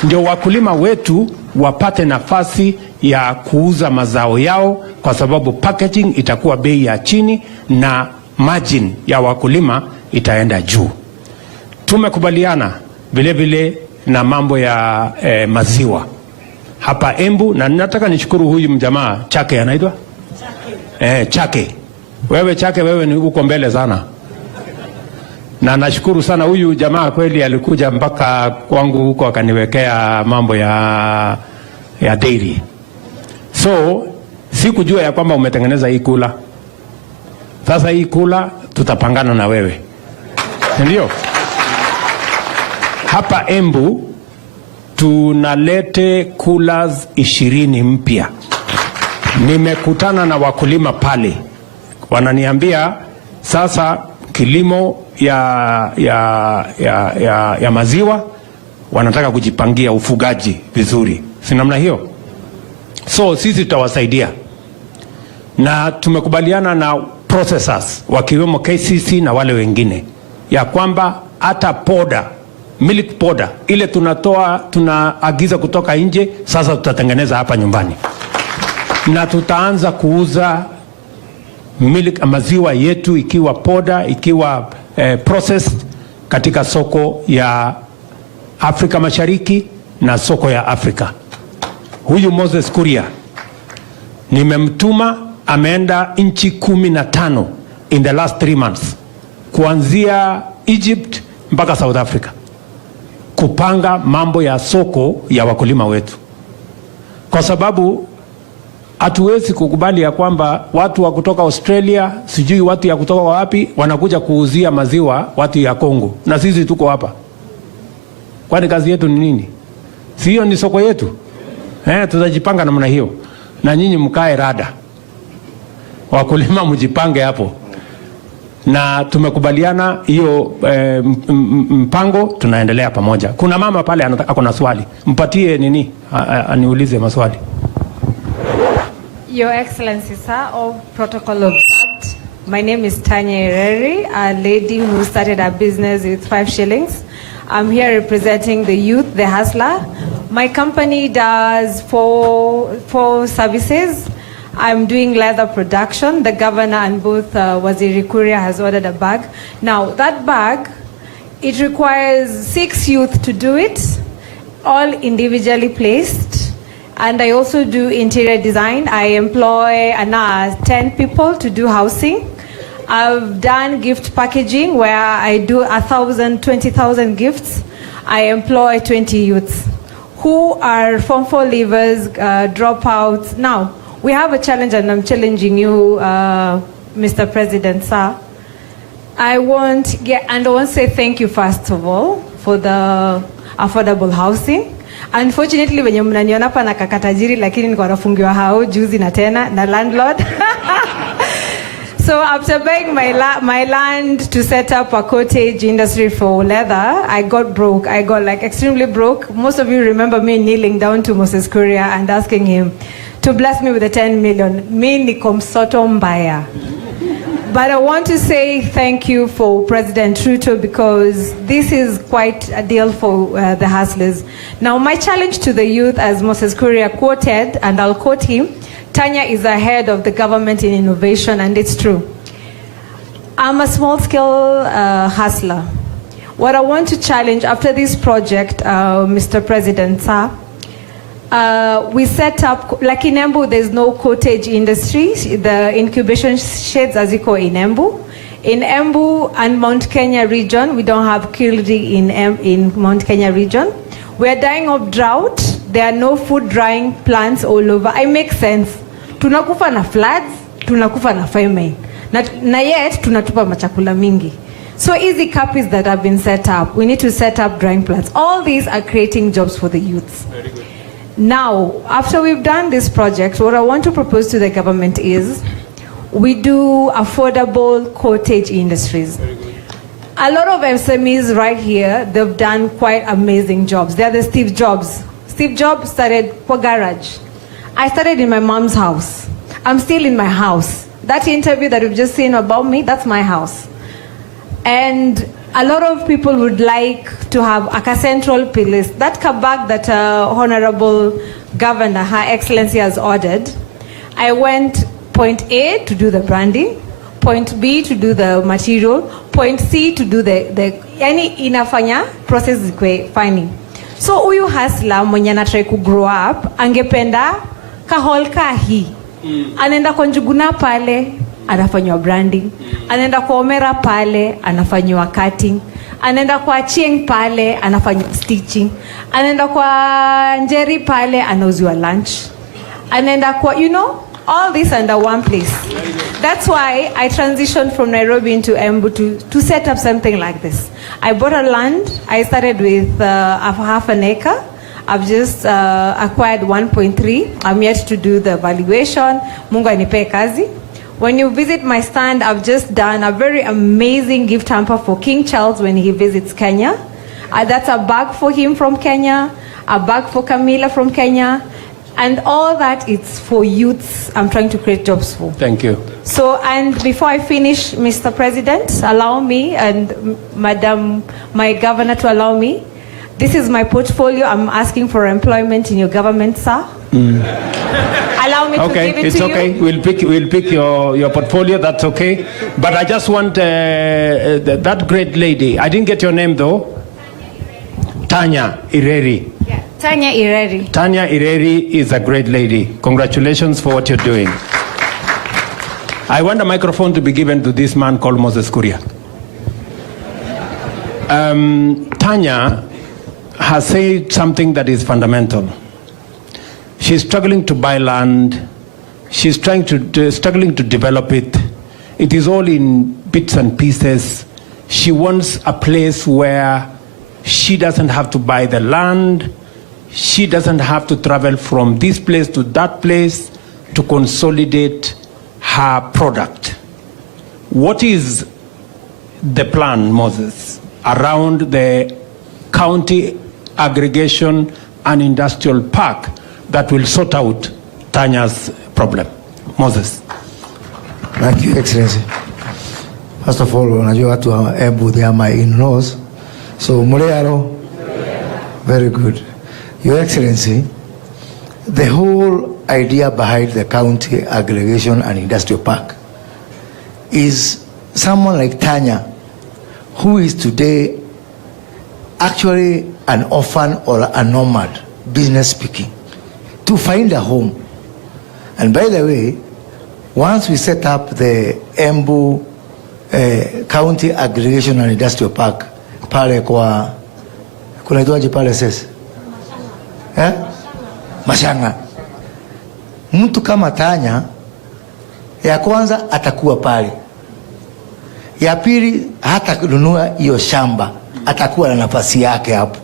ndio wakulima wetu wapate nafasi ya kuuza mazao yao, kwa sababu packaging itakuwa bei ya chini na margin ya wakulima itaenda juu. Tumekubaliana vile vile na mambo ya maziwa hapa Embu, na nataka nishukuru huyu mjamaa Chake, anaitwa Chake. Chake, wewe ni uko mbele sana, na nashukuru sana huyu jamaa, kweli alikuja mpaka kwangu huko akaniwekea mambo ya dairy. So sikujua ya kwamba umetengeneza hii kula. Sasa hii kula tutapangana na wewe, ndio hapa Embu tunalete coolers 20 mpya. Nimekutana na wakulima pale, wananiambia sasa kilimo ya maziwa wanataka kujipangia ufugaji vizuri, si namna hiyo? So sisi tutawasaidia, na tumekubaliana na processors wakiwemo KCC na wale wengine ya kwamba hata powder, milk powder ile tunaagiza kutoka nje, sasa tutatengeneza hapa nyumbani, na tutaanza kuuza milk, maziwa yetu ikiwa powder, ikiwa processed katika soko ya Afrika Mashariki na soko ya Afrika. Huyu Moses Kuria nimemtuma, ameenda nchi 15 in the last 3 months, kuanzia Egypt mpaka South Africa, kupanga mambo ya soko ya wakulima wetu, kwa sababu hatuwezi kukubali ya kwamba watu wa kutoka Australia, sijui watu ya kutoka wapi, wanakuja kuuzia maziwa watu ya Kongo, na sisi tuko hapa. Kwani kazi yetu ni nini? Sio ni soko yetu? Tutajipanga namna hiyo, na nyinyi mkae rada, wakulima mjipange hapo, na tumekubaliana hiyo mpango, tunaendelea pamoja. Kuna mama pale ako na swali, mpatie nini aniulize maswali. Your Excellency, sir, all protocol observed. My name is Tanya Ireri, a lady who started a business with 5 shillings. I'm here representing the youth, the hustler. My company does four services. I'm doing leather production. The governor and both Waziri Kuria has ordered a bag. Now, that bag, it requires 6 youth to do it, all individually placed. And I also do interior design. I employ 10 people to do housing. I've done gift packaging where I do 20,000 gifts. I employ 20 youths who are Form 4 leavers, dropouts. Now, we have a challenge, and I'm challenging you, Mr. President, sir. I want to say thank you, first of all, for the affordable housing. Unfortunately, when you mnaniona pa nakakatajiri, lakini niko nafungiwa hao juzi na tena na landlord. So after buying my land to set up a cottage industry for leather, I got broke. I got like extremely broke. Most of you remember me kneeling down to Moses Kuria and asking him to bless me with the 10 million. Me nikom soto mbaya. But I want to say thank you for President Ruto, because this is quite a deal for the hustlers. Now, my challenge to the youth, as Moses Kuria quoted, and I'll quote him, Tanya is ahead of the government in innovation, and it's true. I'm a small-scale hustler. What I want to challenge after this project, Mr. President, sir, we set up, like in Embu, there's no cottage industry. The incubation sheds as you call in Embu. In Embu and Mount Kenya region, we don't have kildi in Mount Kenya region. We're dying of drought. There are no food drying plants all over. It makes sense. Tunakufa na floods, tunakufa na famine. Na yet, tunatupa machakula mingi. So easy capis that have been set up. We need to set up drying plants. All these are creating jobs for the youths. Very good. Now, after we've done this project, what I want to propose to the government is we do affordable cottage industries. A lot of SMEs right here, they've done quite amazing jobs. They're the Steve Jobs. Steve Jobs started for garage. I started in my mom's house. I'm still in my house. That interview that you've just seen about me, that's my house. And a lot of people would like to have a central place. That kabag that Honorable Governor, Her Excellency has ordered, I went point A to do the branding, point B to do the material, point C to do any inafanya process zikwe finding. So uyu hustler mwenye anatry ku grow up, angependa kaholka hii. Anaenda kwa Njuguna pale, anafanywa branding. Anaenda kwa Omera pale, anafanywa cutting. Anaenda kwa Chieng pale, anafanywa stitching. Anaenda kwa Njeri pale, anauziwa lunch. Anaenda kwa, all this under one place. That's why I transitioned from Nairobi into Embu to set up something like this. I bought a land. I started with half an acre. I've just acquired 1.3. I'm yet to do the valuation. Mungu anipe kazi. When you visit my stand, I've just done a very amazing gift hamper for King Charles when he visits Kenya. That's a bag for him from Kenya, a bag for Camilla from Kenya, and all that it's for youths I'm trying to create jobs for. Thank you. So, and before I finish, Mr. President, allow me, and Madam, my governor, to allow me. This is my portfolio. I'm asking for employment in your government, sir. Allow me to give it to you. Okay, it's okay. We'll pick your portfolio. That's okay. But I just want that great lady. I didn't get your name though. Tanya Ireri. Yeah, Tanya Ireri. Tanya Ireri is a great lady. Congratulations for what you're doing. I want a microphone to be given to this man called Moses Kuria. Tanya has said something that is fundamental. She's struggling to buy land She's struggling to develop it. It is all in bits and pieces. She wants a place where she doesn't have to buy the land. She doesn't have to travel from this place to that place to consolidate her product. What is the plan, Moses, around the county aggregation and industrial park that will sort out Tanya's problem? Moses. Thank you, Excellency. First of all, unajua watu wa Embu, they are my in-laws. So, Murearo, very good. Your Excellency, the whole idea behind the county aggregation and industrial park is someone like Tanya, who is today actually an orphan or a nomad, business speaking, to find a home. And by the way, once we set up the Embu county aggregation and industrial park, pale kwa kunaitwaje pale sasa? Mashanga. Mtu kama Tanya, ya kwanza atakuwa pale. Ya pili hata kununua hiyo shamba, atakuwa na nafasi yake hapo.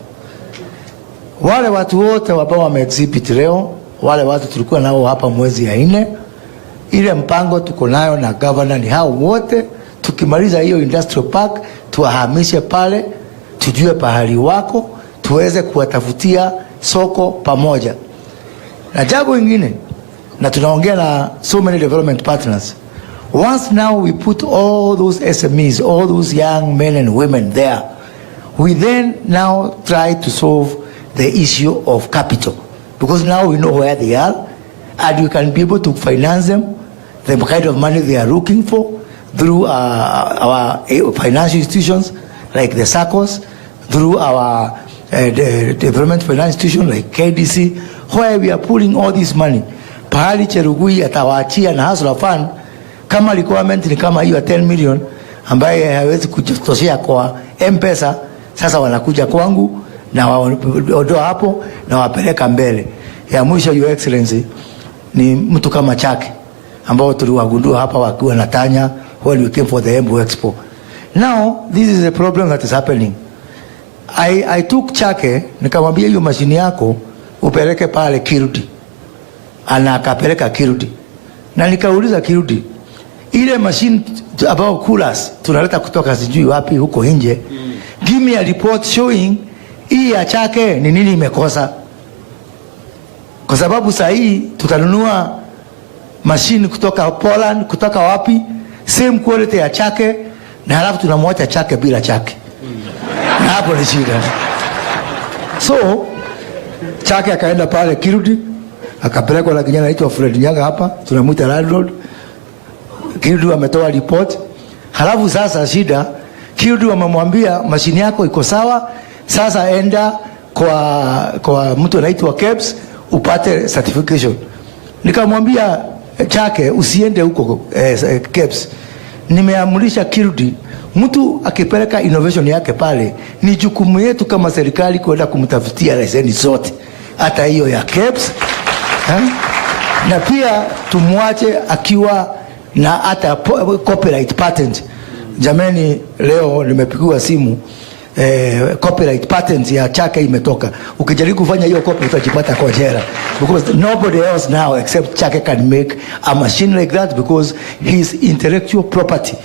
Wale watu wote ambao wameexhibit leo, wale watu tulikuwa nao hapa mwezi ya 4, ile mpango tuko nayo na governor ni hao wote. Tukimaliza hiyo industrial park, tuwahamishe pale, tujue pahali wako, tuweze kuwatafutia soko pamoja. Na jambo lingine, na tunaongea na so many development partners. Once now we put all those SMEs, all those young men and women there, we then now try to solve the issue of capital. Because now we know where they are, and we can be able to finance them, the kind of money they are looking for, through our financial institutions like the SACCOs, through our development finance institution like KDC, where we are pulling all this money. Pahali Cherugui atawaachia na Hustler Fund, kama requirement ni kama hiyo 10 million, ambaye hawezi kutoshea kwa M-Pesa, sasa wanakuja kwangu na waondoa hapo na wapeleka mbele. Ya mwisho, Your Excellency, ni mtu kama Chake, ambao tuliwagundua hapa wakiwa na Tanya when we came for the Embu Expo. Now, this is a problem that is happening. I took Chake, nikamwambia hiyo mashini yako upeleke pale Kirudi. Ana akapeleka Kirudi. Na nikauliza Kirudi, ile mashini about coolers tunaleta kutoka sijui wapi huko nje, give me a report showing hii ya Chake ni nini imekosa. Kwa sababu saa hii tutanunua mashini kutoka Poland, kutoka wapi, same quality ya Chake, na halafu tunamwacha Chake bila Chake. Na hapo ni shida. So Chake akaenda pale Kirudi, akapelekwa na kijana anaitwa Fred Nyaga hapa, tunamuita landlord. Kirudi ametoa report. Halafu sasa shida, Kirudi wamemwambia mashini yako iko sawa, sasa enda kwa mtu anaitwa KEBS upate certification. Nikamwambia Chake usiende huko KEBS. Nimeamulisha Kirudi, mtu akipeleka innovation yake pale, ni jukumu yetu kama serikali kwenda kumtafutia leseni zote, hata hiyo ya KEBS. Na pia tumwache akiwa na hata copyright patent. Jamani, leo nimepigiwa simu, copyright patent ya Chake imetoka. Ukijaribu kufanya hiyo copy utajipata kwa jela, because nobody else now except Chake can make a machine like that, because his intellectual property.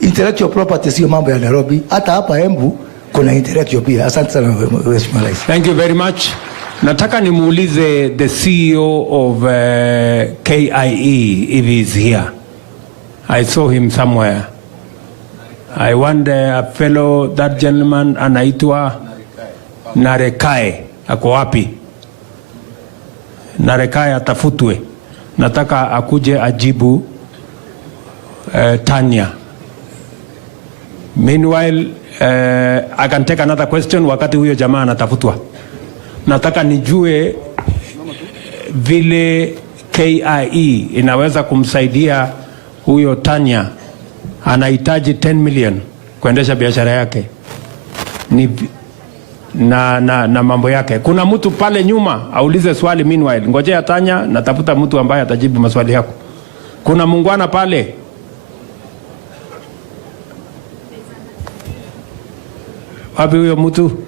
Intellectual property sio mambo ya Nairobi, hata hapa Embu kuna intellectual pia. Asante sana Mheshimiwa Rais. Thank you very much. Nataka nimuulize the CEO of KIE if he is here. I saw him somewhere. I wonder a fellow, that gentleman anaitwa Narekae, ako wapi? Narekae atafutwe. Nataka akuje ajibu Tanya. Meanwhile, I can take another question wakati huyo jamaa anatafutwa. Nataka nijue vile KIE inaweza kumsaidia huyo Tanya, anahitaji 10 million kuendesha biashara yake. na mambo yake. Kuna mtu pale nyuma aulize swali meanwhile. Ngojea Tanya, natafuta mtu ambaye atajibu maswali yako. Kuna muungwana pale. Wapi huyo mtu?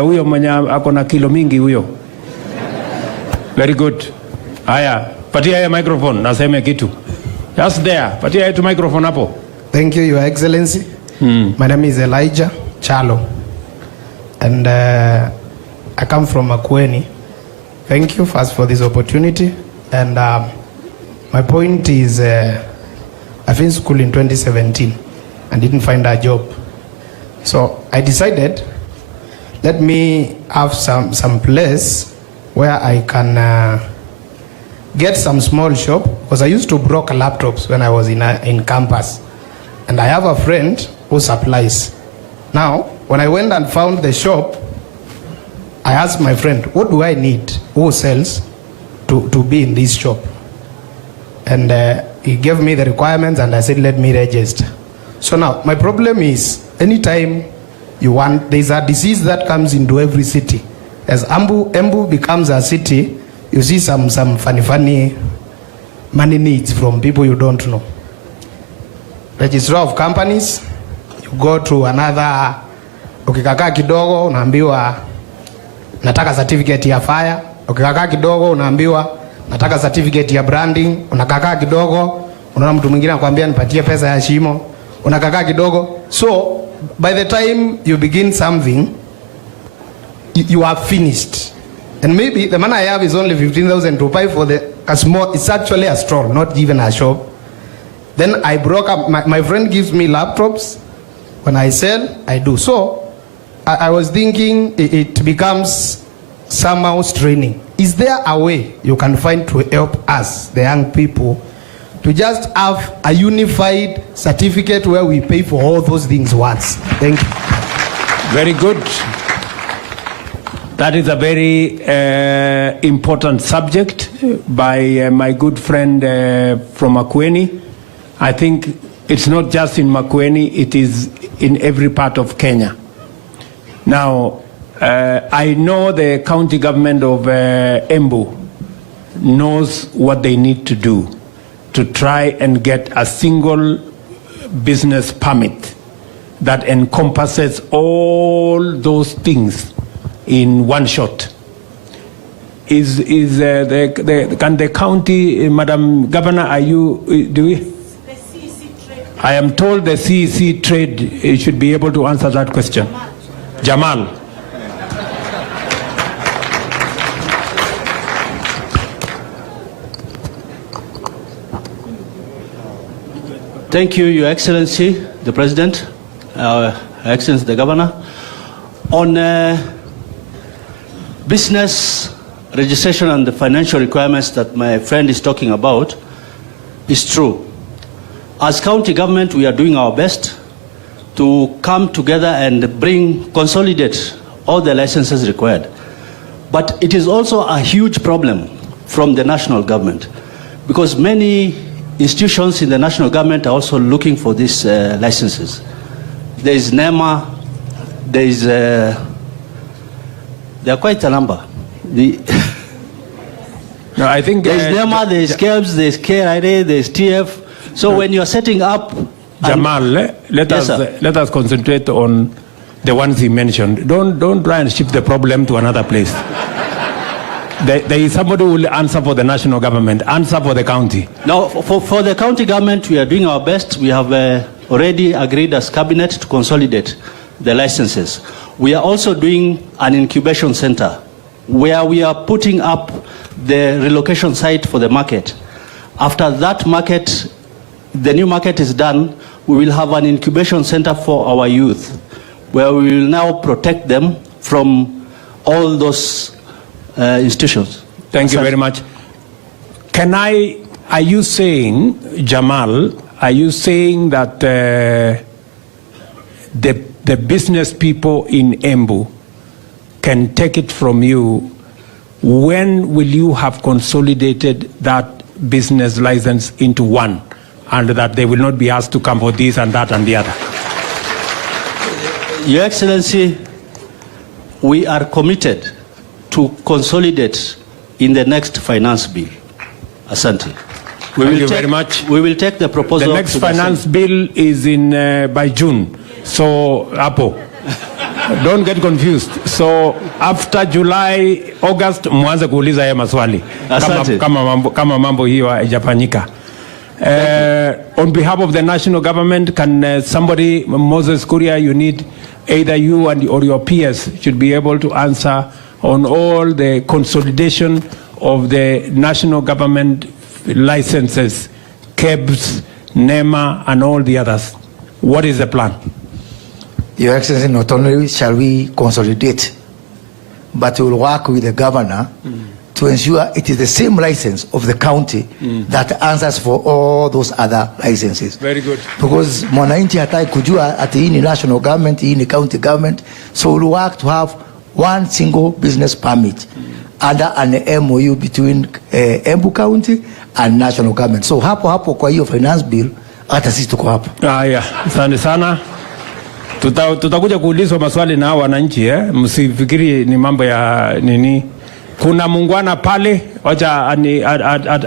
Huyo mwenye ako na kilo mingi huyo. Very good. Haya, patia yeye microphone naseme kitu. Just there. Patia yeye microphone hapo. Thank you, Your Excellency. My name is Elijah Chalo. And I come from Makueni. Thank you first for this opportunity. And my point is, I finished school in 2017 and didn't find a job. So I decided, let me have some place where I can get some small shop, because I used to broker laptops when I was in campus. And I have a friend who supplies. Now, when I went and found the shop, I asked my friend, what do I need, who sells, to be in this shop? And he gave me the requirements and I said, let me register. So now, my problem is, anytime you want, there's a disease that comes into every city. As Embu becomes a city, you see some funny money needs from people you don't know. Registrar of companies, you go to another, ukikakaa kidogo unaambiwa nataka certificate ya fire, ukikakaa kidogo unaambiwa nataka certificate ya branding, unakakaa kidogo unaona mtu mwingine anakuambia nipatie pesa ya shimo, unakakaa kidogo. So by the time you begin something, you are finished. And maybe the money I have is only 15,000 to buy for a small, it's actually a store, not even a shop. Then I broke up, my friend gives me laptops. When I sell, I do. So I was thinking it becomes somehow straining. Is there a way you can find to help us, the young people, to just have a unified certificate where we pay for all those things once? Thank you. Very good. That is a very important subject by my good friend from Makueni. I think it's not just in Makueni, it is in every part of Kenya. Now, I know the county government of Embu knows what they need to do to try and get a single business permit that encompasses all those things in one shot. Can the county, Madam Governor, I am told the CEC trade should be able to answer that question. Jamal. Thank you, Your Excellency, the President, Excellency, the Governor. On business registration and the financial requirements that my friend is talking about is true. As county government, we are doing our best to come together and consolidate all the licenses required. But it is also a huge problem from the national government, because many institutions in the national government are also looking for these licenses. There is NEMA, there are quite a number. No, I think there is NEMA, there is KEBS, there is KRA, there is TF. So when you are setting up... Jamal, let us concentrate on the ones he mentioned. Don't try and shift the problem to another place. There is somebody who will answer for the national government, answer for the county. Now, for the county government, we are doing our best. We have already agreed as cabinet to consolidate the licenses. We are also doing an incubation center where we are putting up the relocation site for the market. After that market, the new market is done, we will have an incubation center for our youth, where we will now protect them from all those institutions. Thank you very much. Are you saying, Jamal, are you saying that the business people in Embu can take it from you? When will you have consolidated that business license into one, and that they will not be asked to come for this and that and the other? Your Excellency, we are committed to consolidate in the next finance bill. Asante. Thank you very much. We will take the proposal. The next finance bill is in by June. So, Apo, don't get confused. So, after July, August, mwanze kuuliza ya maswali. Kama mambo hiyo haijafanyika. On behalf of the national government, can somebody, Moses Kuria, you need either you or your peers should be able to answer on all the consolidation of the national government licenses, KEBS, NEMA, and all the others. What is the plan? Your Excellency, not only shall we consolidate, but we will work with the governor to ensure it is the same license of the county that answers for all those other licenses. Very good. Because mwananchi hataki kujua ati hii ni national government, hii ni county government. So we'll work to have one single business permit under an MOU between Embu County and national government. So hapo kwa hiyo finance bill, hata sisi tuko hapo. Haya, asante sana. Tutakuja kuulizwa maswali na wananchi, msifikiri ni mambo ya nini. Kuna muungwana pale, wacha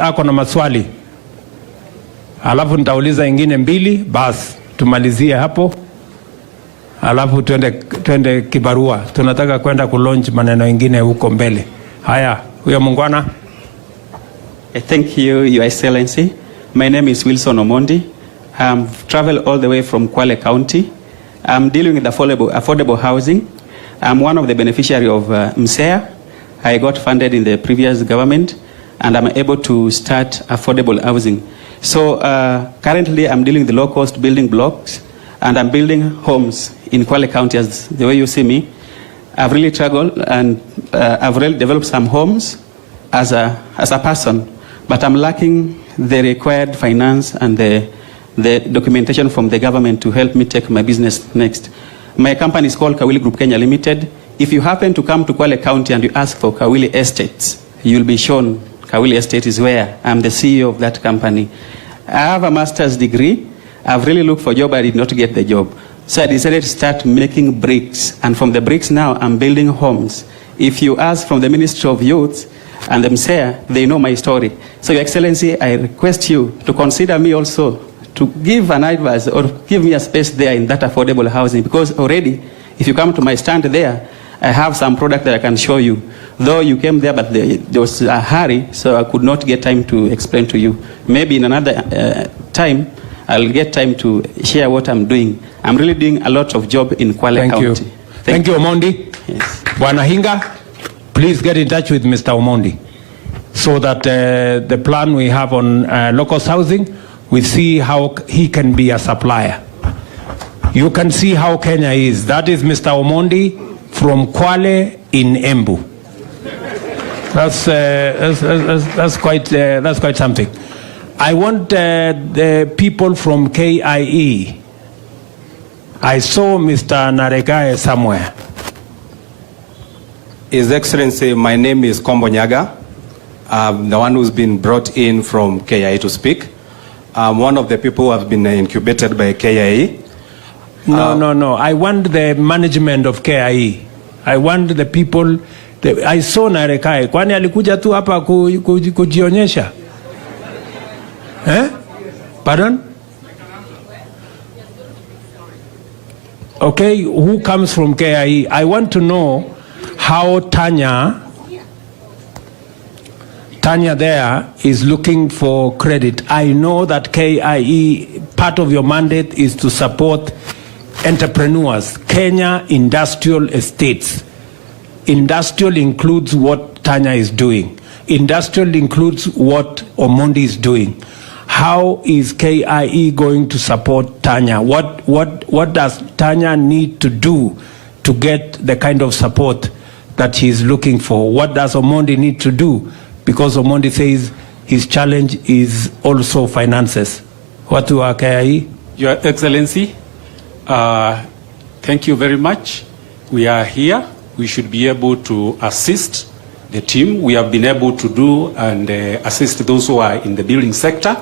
ako na maswali. Alafu nitauliza ingine mbili, basi tumalizie hapo. Alafu tuende kibarua. Tunataka kwenda kulaunch maneno ingine huko mbele. Haya, huyo muungwana. Thank you, Your Excellency. My name is Wilson Omondi. I've traveled all the way from Kwale County. I'm dealing with affordable housing. I'm one of the beneficiaries of MSEA. I got funded in the previous government, and I'm able to start affordable housing. So currently, I'm dealing with the low-cost building blocks, and I'm building homes in Kwale County, as the way you see me. I've really struggled, and I've really developed some homes as a person, but I'm lacking the required finance and the documentation from the government to help me take my business next. My company is called Kawili Group Kenya Limited. If you happen to come to Kwale County and you ask for Kawili Estates, you'll be shown Kawili Estate is where. I'm the CEO of that company. I have a master's degree. I've really looked for a job, I did not get the job. So I decided to start making bricks. And from the bricks now, I'm building homes. If you ask from the Ministry of Youth and the MSEA, they know my story. So Your Excellency, I request you to consider me also to give an advice or give me a space there in that affordable housing, because already, if you come to my stand there, I have some product that I can show you. Though you came there, but there was a hurry, so I could not get time to explain to you. Maybe in another time, I'll get time to share what I'm doing. I'm really doing a lot of job in Kwale County. Thank you, Omondi. Yes. Bwana Hinga, please get in touch with Mr. Omondi so that the plan we have on low-cost housing, we see how he can be a supplier. You can see how Kenya is. That is Mr. Omondi from Kwale in Embu. That's quite something. I want the people from KIE. I saw Mr. Naregae somewhere. His Excellency, my name is Kombo Nyaga. I'm the one who's been brought in from KIE to speak. I'm one of the people who have been incubated by KIE. No. I want the management of KIE. I want the people. I saw Naregae. Kwani alikuja tu hapa kujionyesha? Pardon? Okay, who comes from KIE? I want to know how Tanya there is looking for credit. I know that KIE, part of your mandate is to support entrepreneurs, Kenya industrial estates. Industrial includes what Tanya is doing. Industrial includes what Omondi is doing. How is KIE going to support Tanya? What does Tanya need to do to get the kind of support that he's looking for? What does Omondi need to do? Because Omondi says his challenge is also finances. What do KIE? Your Excellency, thank you very much. We are here. We should be able to assist the team. We have been able to do and assist those who are in the building sector.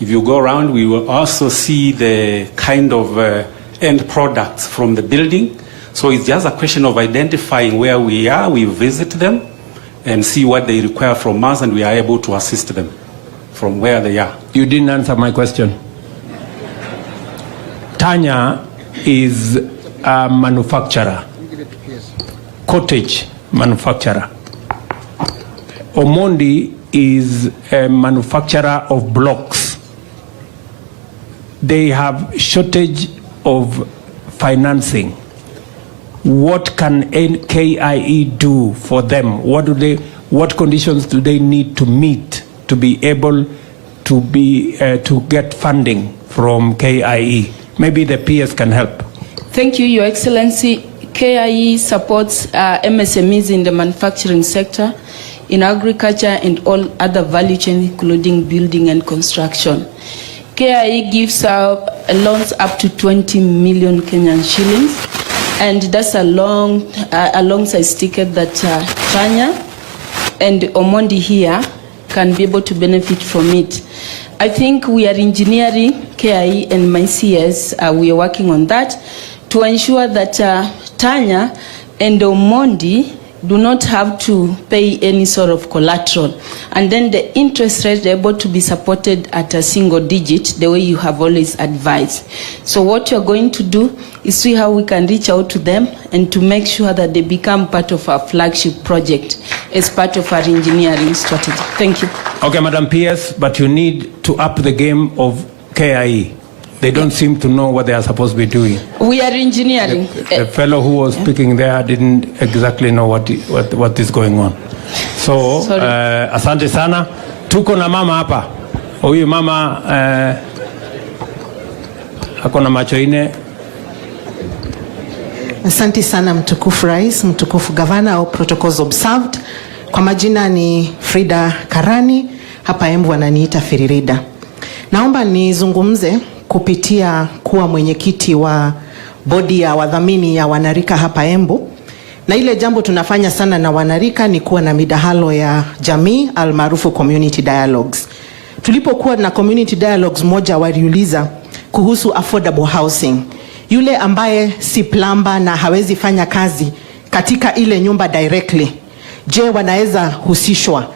If you go around, we will also see the kind of end products from the building. So it's just a question of identifying where we are, we visit them and see what they require from us, and we are able to assist them from where they are. You didn't answer my question. Tanya is a manufacturer, cottage manufacturer. Omondi is a manufacturer of blocks. They have shortage of financing. What can KIE do for them? What conditions do they need to meet to be able to get funding from KIE? Maybe the PS can help. Thank you, Your Excellency. KIE supports MSMEs in the manufacturing sector, in agriculture and all other value chains, including building and construction. KIE gives out loans up to 20 million Kenyan shillings, and that's alongside ticket that Tanya and Omondi here can be able to benefit from it. I think we are engineering, KIE and my CS, we are working on that to ensure that Tanya and Omondi do not have to pay any sort of collateral, and then the interest rate are able to be supported at a single digit, the way you have always advised. So what you're going to do is see how we can reach out to them and to make sure that they become part of our flagship project as part of our engineering strategy. Thank you. Okay, Madam PS, but you need to up the game of KIE. They don't seem to know what they are supposed to be doing. We are engineering. The fellow who was speaking there didn't exactly know what is going on. So, asante sana. Tuko na mama hapa. Huyu mama ako na macho ine. Asante sana mtukufu rais, mtukufu gavana au protocols observed. Kwa majina ni Frida Karani, hapa Embu wananiita Firirida. Naomba nizungumze kupitia kuwa mwenyekiti wa bodi ya wadhamini ya wanarika hapa Embu. Na ile jambo tunafanya sana na wanarika ni kuwa na midahalo ya jamii almaarufu community dialogues. Tulipokuwa na community dialogues, moja waliuliza kuhusu affordable housing. Yule ambaye si plumber na hawezi fanya kazi katika ile nyumba directly, je, wanaweza husishwa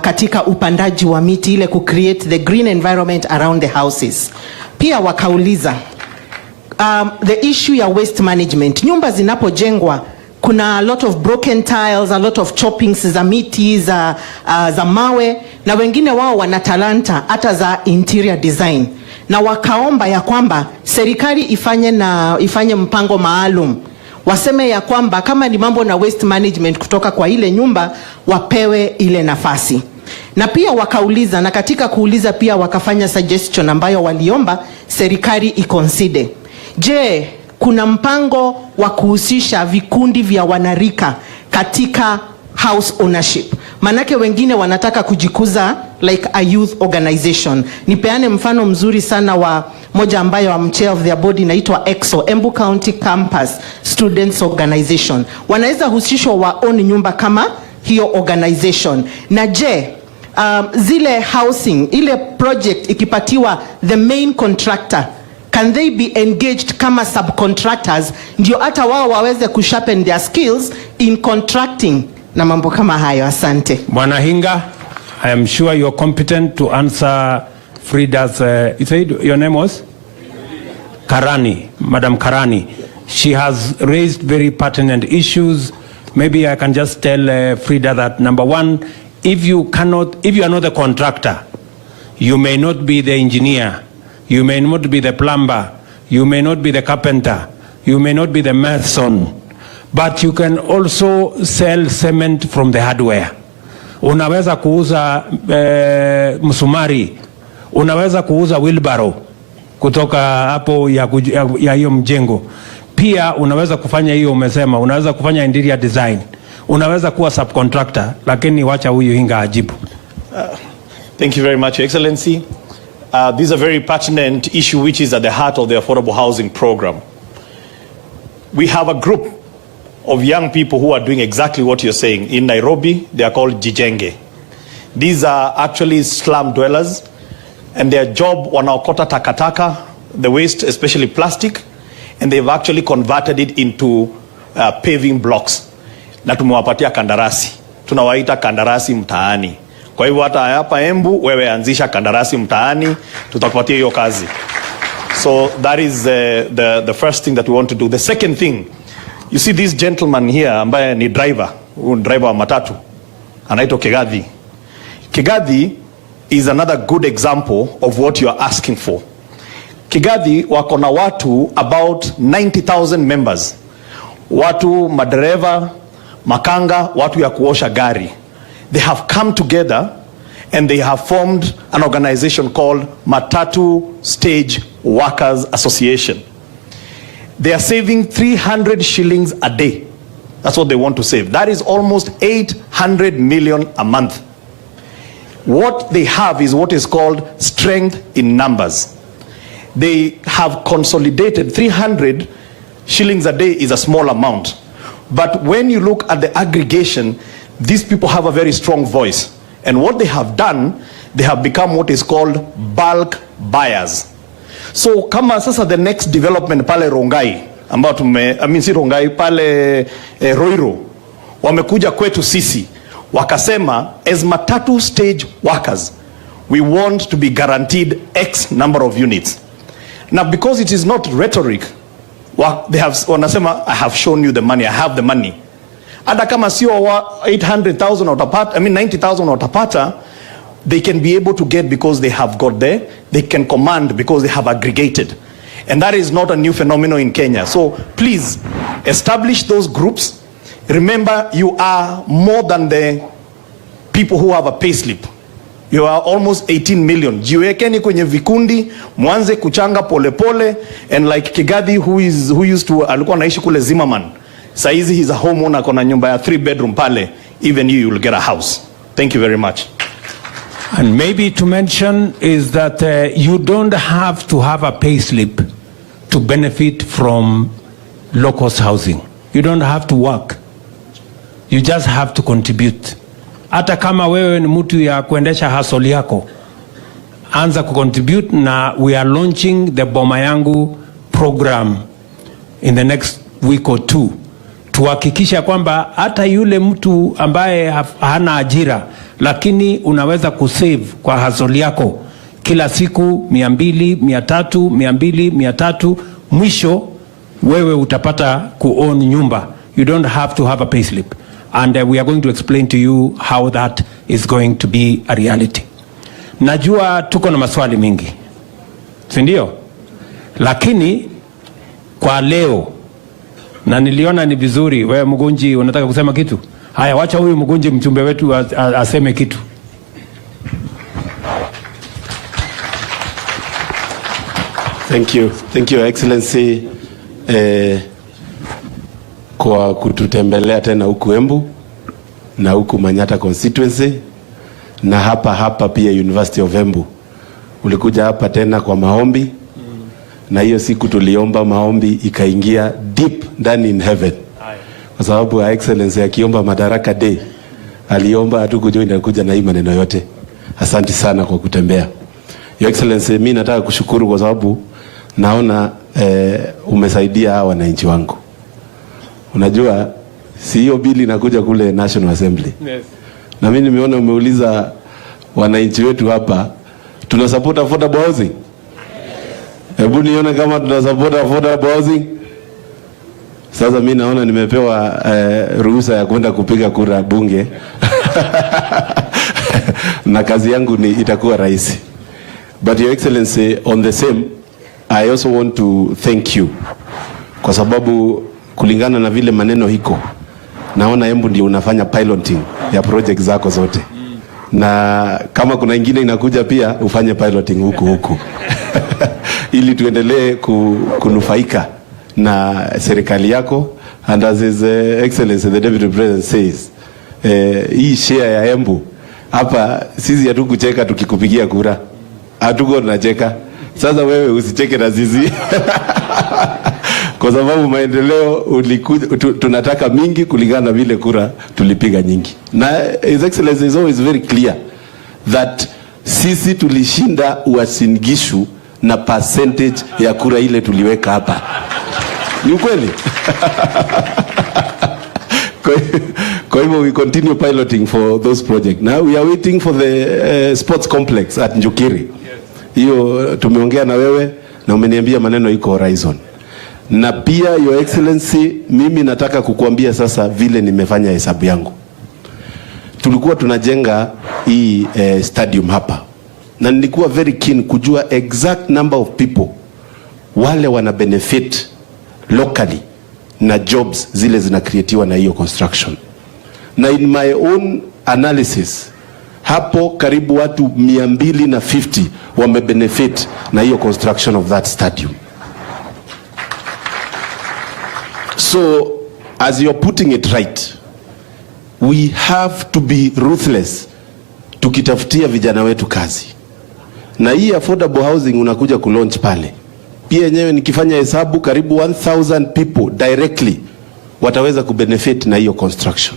katika upandaji wa miti ile ku create the green environment around the houses? Pia wakauliza the issue ya waste management. Nyumba zinapojengwa kuna a lot of broken tiles, a lot of choppings za miti, za mawe, na wengine wao wana talanta hata za interior design. Na wakaomba ya kwamba serikali ifanye mpango maalum. Waseme ya kwamba kama ni mambo na waste management kutoka kwa ile nyumba, wapewe ile nafasi. Na pia wakauliza, na katika kuuliza pia wakafanya suggestion ambayo waliomba serikali iconsider. Je, kuna mpango wa kuhusisha vikundi vya wanarika katika house ownership? Manake wengine wanataka kujikuza like a youth organization. Nipeane mfano mzuri sana wa moja ambayo I'm chair of their body, inaitwa Expo, Embu County Campus Students Organization. Wanaweza husishwa wa own nyumba kama hiyo organization. Na je, zile housing, ile project ikipatiwa the main contractor, can they be engaged kama subcontractors, ndio hata wao waweze kusharpen their skills in contracting na mambo kama hayo? Asante. Bwana Hinga, I am sure you are competent to answer Frida's, you said your name was? Karani, Madam Karani. She has raised very pertinent issues. Maybe I can just tell Frida that, number one, if you are not the contractor, you may not be the engineer, you may not be the plumber, you may not be the carpenter, you may not be the mason, but you can also sell cement from the hardware. Unaweza kuuza msumari, unaweza kuuza wheelbarrow kutoka hapo ya hiyo mjengo. Pia unaweza kufanya hiyo umesema, unaweza kufanya interior design, unaweza kuwa subcontractor, lakini wacha huyu Hinga ajibu. Thank you very much, Your Excellency. This is a very pertinent issue which is at the heart of the affordable housing program. We have a group of young people who are doing exactly what you're saying. In Nairobi, they are called Jijenge. These are actually slum dwellers, and their job wanaokota takataka, the waste, especially plastic, and they've actually converted it into paving blocks na tumewapatia kandarasi. Tunawaita kandarasi mtaani. Kwa hivyo hata hapa Embu wewe anzisha kandarasi mtaani, tutakupatia hiyo kazi. So that is the first thing that we want to do. The second thing, you see this gentleman here ambaye ni driver wa matatu, anaitwa Kigathi. Kigathi is another good example of what you are asking for. Kigathi wako na watu about 90,000 members. Watu madereva, makanga, watu ya kuosha gari. They have come together and they have formed an organization called Matatu Stage Workers Association. They are saving 300 shillings a day. That's what they want to save. That is almost 800 million a month. What they have is what is called strength in numbers. They have consolidated 300 shillings a day is a small amount. But when you look at the aggregation, these people have a very strong voice. And what they have done, they have become what is called bulk buyers. So kama sasa the next development pale Rongai, ambao si Rongai, pale Roiro, wamekuja kwetu sisi, wakasema as Matatu Stage Workers, we want to be guaranteed X number of units. Now because it is not rhetoric, they have wanasema I have shown you the money, I have the money. Hata kama sio 800,000 utapata, 90,000 utapata, they can be able to get because they have got there. They can command because they have aggregated. And that is not a new phenomenon in Kenya. So please establish those groups. Remember, you are more than the people who have a payslip. You are almost 18 million. Jiwekeni kwenye vikundi, mwanze kuchanga pole pole, and like Kigathi who used to alikuwa anaishi kule Zimmerman. Saizi he's a homeowner, kona nyumba ya 3-bedroom pale. Even you will get a house. Thank you very much. And maybe to mention is that you don't have to have a payslip to benefit from low-cost housing. You don't have to work. You just have to contribute. Hata kama wewe ni mtu ya kuendesha hustle yako, anza kucontribute, na we are launching the Boma Yangu program in the next week or two. Tuhakikisha kwamba hata yule mtu ambaye hana ajira lakini unaweza kusave kwa hustle yako kila siku 200, 300, 200, 300, mwisho wewe utapata kuown nyumba. You don't have to have a payslip. And we are going to explain to you how that is going to be a reality. Najua tuko na maswali mingi, si ndio? Lakini kwa leo, na niliona ni vizuri, wewe Mgunji unataka kusema kitu? Haya, wacha huyu Mgunji mchumbe wetu aseme kitu. Thank you. Thank you, Excellency, kwa kututembelea tena huku Embu na huku Manyata constituency na hapa pia University of Embu. Ulikuja hapa tena kwa maombi, na hiyo siku tuliomba maombi ikaingia deep ndani in heaven. Kwa sababu ya Excellency akiomba Madaraka Day, aliomba hatukujua inakuja na hii maneno yote. Asante sana kwa kutembea. Your Excellency, mimi nataka kushukuru kwa sababu naona umesaidia hawa wananchi wangu. Unajua si hiyo bili inakuja kule National Assembly. Yes. Na mimi nimeona umeuliza wananchi wetu hapa, tuna support affordable housing? Hebu nione kama tuna support affordable housing. Sasa mimi naona nimepewa ruhusa ya kwenda kupiga kura bunge. Na kazi yangu itakuwa rahisi. But Your Excellency, on the same, I also want to thank you. Kwa sababu kulingana na vile maneno hiko, naona Embu ndio unafanya piloting ya project zako zote. Na kama kuna ingine inakuja pia ufanye piloting huku. Ili tuendelee kunufaika na serikali yako. And as His Excellency the Deputy President says, hii share ya Embu hapa sisi hatukucheka tukikupigia kura. Hatuko tunacheka. Sasa wewe usicheke na sisi. Kwa sababu maendeleo tunataka mingi kulingana na vile kura tulipiga nyingi. Na His Excellency is always very clear that sisi tulishinda Uasin Gishu na percentage ya kura ile tuliweka hapa. Ni ukweli? Kwa hivyo we continue piloting for those projects. Now we are waiting for the sports complex at Njukiri. Hiyo tumeongea na wewe na umeniambia maneno iko horizon. Na pia Your Excellency, mimi nataka kukuambia sasa vile nimefanya hesabu yangu. Tulikuwa tunajenga hii stadium hapa. Na nilikuwa very keen kujua exact number of people wale wana benefit locally na jobs zile zinakreatiwa na hiyo construction. Na in my own analysis, hapo karibu watu 250 wame benefit na hiyo construction of that stadium. So as you're putting it right, we have to be ruthless tukitafutia vijana wetu kazi. Na hii affordable housing unakuja kulaunch pale. Pia yenyewe nikifanya hesabu karibu 1000 people directly wataweza kubenefit na hiyo construction.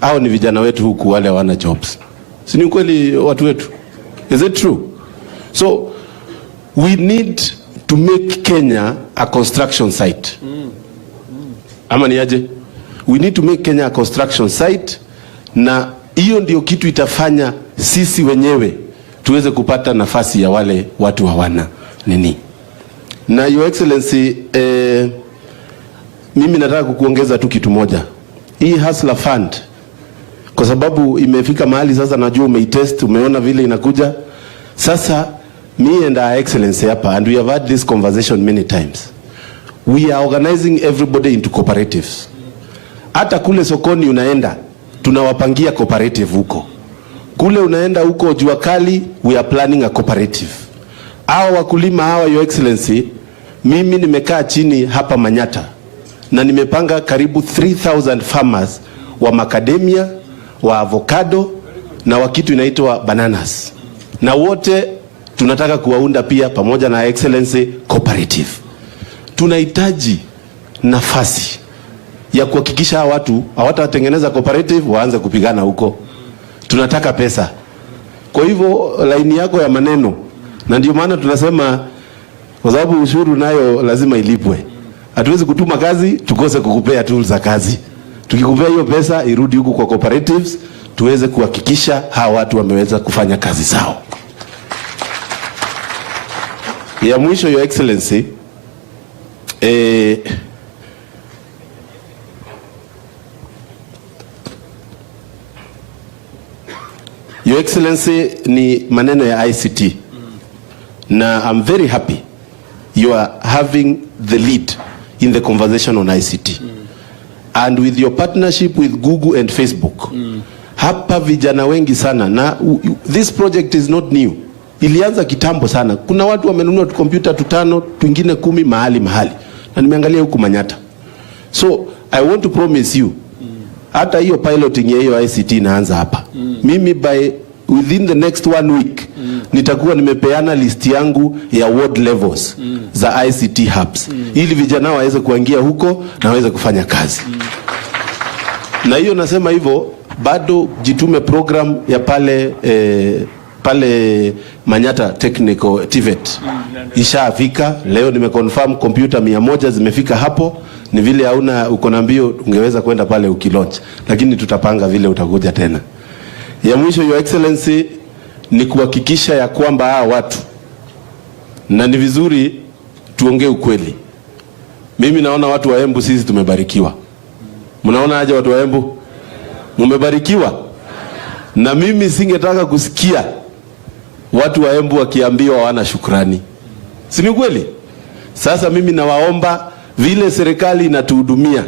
Hao ni vijana wetu huku wale hawana jobs. Si ni kweli watu wetu? Is it true? So we need to make Kenya a construction site. Ama ni aje? We need to make Kenya a construction site, na hiyo ndio kitu itafanya sisi wenyewe tuweze kupata nafasi ya wale watu hawana nini. Na Your Excellency, mimi nataka kukuongeza tu kitu moja. Hii Hustler Fund, kwa sababu imefika mahali sasa najua umeitest, umeona vile inakuja. Sasa me and Our Excellency hapa, and we have had this conversation many times, we are organizing everybody into cooperatives. Hata kule sokoni unaenda, tunawapangia cooperative huko. Kule unaenda huko jua kali, we are planning a cooperative. Hawa wakulima hawa, Your Excellency, mimi nimekaa chini hapa Manyata na nimepanga karibu 3000 farmers wa macadamia, wa avocado na wa kitu inaitwa bananas. Na wote tunataka kuwaunda pia pamoja na Excellency cooperative. Tunahitaji nafasi ya kuhakikisha watu hawatatengeneza cooperative waanze kupigana huko. Tunataka pesa. Kwa hivyo laini yako ya maneno, na ndio maana tunasema kwa sababu ushuru nayo lazima ilipwe. Hatuwezi kutuma kazi tukose kukupea tools za kazi. Tukikupea hiyo pesa irudi huku kwa cooperatives, tuweze kuhakikisha hawa watu wameweza kufanya kazi zao. Ya mwisho, Your Excellency, Your Excellency, ni maneno ya ICT. Na I'm very happy you are having the lead in the conversation on ICT. And with your partnership with Google and Facebook. Hapa vijana wengi sana, na this project is not new. Ilianza kitambo sana. Kuna watu wamenunua kompyuta 5, twingine 10 mahali. Na nimeangalia huku Manyata. So I want to promise you, hata hiyo piloting ya hiyo ICT inaanza hapa. Mimi within the next 1 week nitakuwa nimepeana list yangu ya ward levels za ICT hubs. Ili vijana waweze kuingia huko na waweze kufanya kazi. Na hiyo nasema hivyo, bado jitume program ya pale Manyata Technical TVET. Ishafika, leo nimeconfirm computer 100 zimefika hapo. Ni vile hauna uko na mbio ungeweza kwenda pale ukilaunch. Lakini tutapanga vile utakuja tena. Ya mwisho, Your Excellency, ni kuhakikisha ya kwamba hawa watu, na ni vizuri tuongee ukweli. Mimi naona watu wa Embu sisi tumebarikiwa. Mnaona aje watu wa Embu? Mmebarikiwa? Na mimi singetaka kusikia watu wa Embu wakiambiwa hawana shukrani. Si ni kweli? Sasa mimi nawaomba vile serikali inatuhudumia,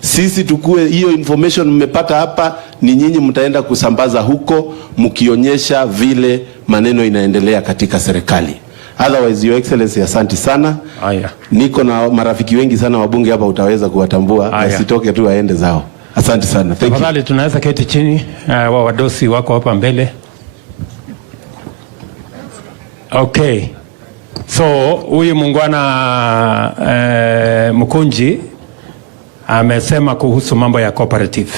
sisi tukue hiyo information mmepata hapa, ni nyinyi mtaenda kusambaza huko mkionyesha vile maneno inaendelea katika serikali. Otherwise, Your Excellency, asante sana. Aya. Niko na marafiki wengi sana wabunge hapa, utaweza kuwatambua. Wasitoke tu waende zao. Asante sana. Thank you. Tafadhali tunaweza keti chini, wa wadosi wako hapa mbele. Okay. So huyu muungwana Mkunji amesema kuhusu mambo ya cooperative.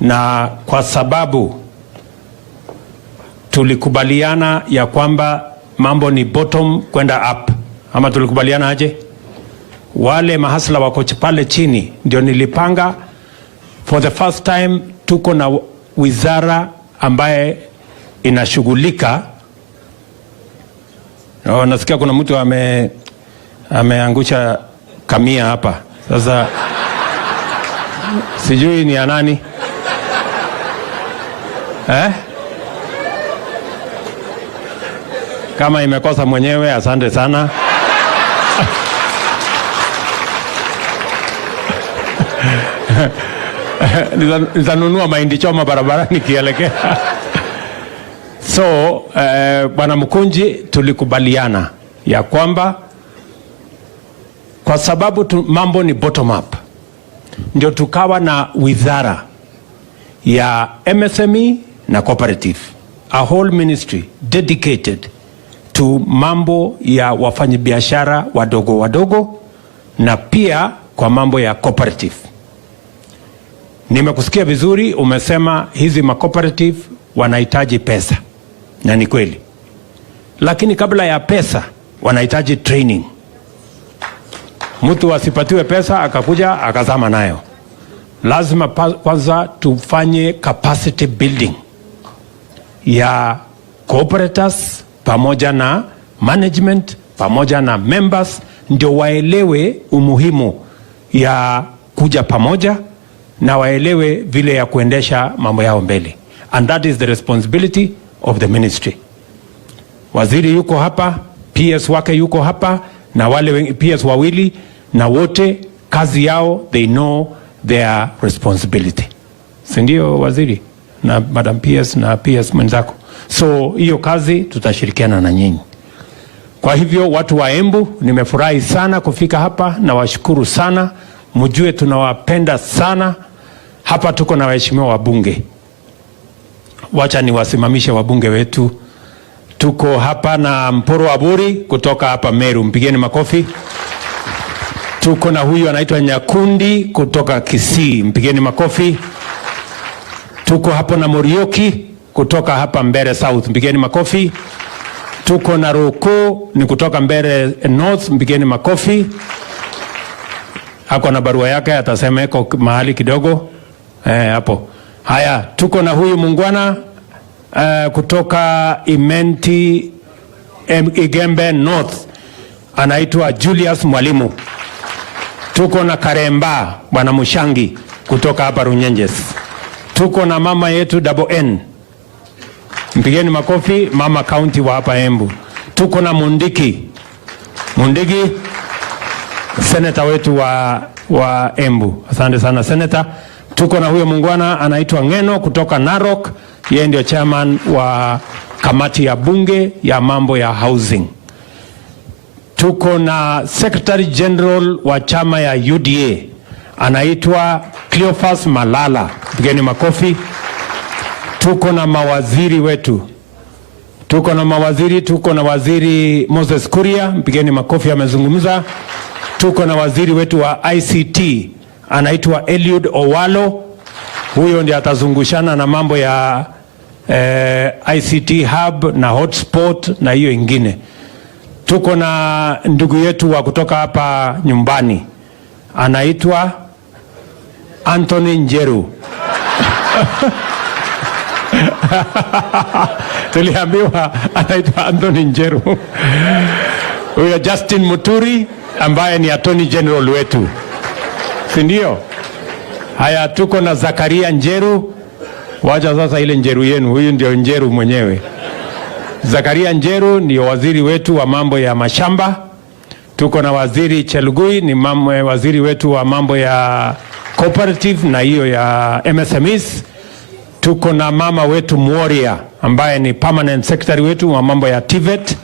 Na kwa sababu tulikubaliana ya kwamba mambo ni bottom kwenda up. Ama tulikubaliana aje? wale mahasla wako pale chini, ndio nilipanga for the first time tuko na wizara ambaye inashughulika. Nasikia kuna mtu ameangusha kamia hapa. Sasa sijui ni ya nani? Kama imekosa mwenyewe, asante sana. Nitanunua mahindi choma barabarani kielekea. So, Bwana Mkunji, tulikubaliana ya kwamba kwa sababu mambo ni bottom up, ndio tukawa na wizara ya MSME na cooperative, a whole ministry dedicated to mambo ya wafanyabiashara wadogo wadogo na pia kwa mambo ya cooperative. Nimekusikia vizuri, umesema hizi cooperative wanahitaji pesa, na ni kweli, lakini kabla ya pesa wanahitaji training. Mtu asipatiwe pesa akakuja akazama nayo. Lazima kwanza tufanye capacity building ya cooperatives pamoja na management pamoja na members, ndio waelewe umuhimu ya kuja pamoja na waelewe vile ya kuendesha mambo yao mbele. And that is the responsibility of the ministry. Waziri yuko hapa, PS wake yuko hapa, na wale PS wawili, na wote kazi yao, they know their responsibility. Sindio waziri na Madam PS na PS mwenzako? So hiyo kazi tutashirikiana na nyinyi. Kwa hivyo watu wa Embu, nimefurahi sana kufika hapa na washukuru sana. Mjue tunawapenda sana. Hapa tuko na waheshimiwa wabunge. Wacha niwasimamishe wabunge wetu. Tuko hapa na Mporo Aburi kutoka hapa Meru, mpigeni makofi. Tuko na huyu anaitwa Nyakundi kutoka Kisii, mpigeni makofi. Tuko hapo na Morioki kutoka hapa Mbere South, mpigeni makofi. Tuko na Roko ni kutoka Mbere North, mpigeni makofi. Hako na barua yake, atasema eko mahali kidogo hapo. Haya, tuko na huyu mungwana kutoka Imenti Igembe North, anaitwa Julius Mwalimu. Tuko na Karemba Bwana Mushangi kutoka hapa Runyenjes. Tuko na mama yetu Double N, mpigeni makofi, mama county wa hapa Embu. Tuko na Mundiki senator wetu wa Embu, asante sana senator. Tuko na huyo mungwana anaitwa Ngeno kutoka Narok, yeye ndio chairman wa kamati ya bunge ya mambo ya housing. Tuko na secretary general wa chama ya UDA anaitwa Cleophas Malala, mpigeni makofi. Tuko na mawaziri wetu, tuko na waziri Moses Kuria, mpigeni makofi, amezungumza. Tuko na waziri wetu wa ICT anaitwa Eliud Owalo, huyo ndiye atazungushana na mambo ya ICT hub na hotspot na hiyo ingine. Tuko na ndugu yetu wa kutoka hapa nyumbani anaitwa Anthony Njeru. Tuliambiwa anaitwa Anthony Njeru. Huyo Justin Muturi ambaye ni Attorney General wetu, sindio? Haya, tuko na Zakaria Njeru. Wacha sasa ile Njeru yenu, huyu ndio Njeru mwenyewe. Zakaria Njeru ndio waziri wetu wa mambo ya mashamba. Tuko na waziri Chelugui, ni waziri wetu wa mambo ya cooperative na hiyo ya MSMEs. Tuko na mama wetu Mworia ambaye ni permanent secretary wetu wa mambo ya TVET.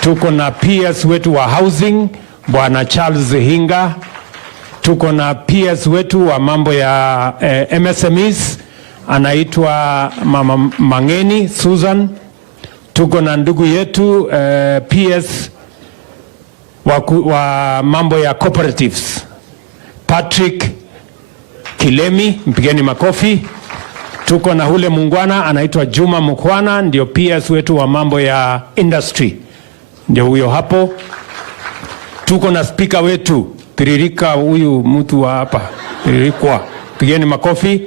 Tuko na PS wetu wa housing Bwana Charles Hinga. Tuko na PS wetu wa mambo ya MSMEs anaitwa Mama Mangeni Susan. Tuko na ndugu yetu PS wa mambo ya cooperatives Patrick Kilemi, mpigeni makofi. Tuko na hule mungwana anaitwa Juma Mukwana, ndio PS wetu wa mambo ya industry, ndio huyo hapo. Tuko na spika wetu Tiririka, huyu mtu wa hapa Tiririkwa, pigeni makofi.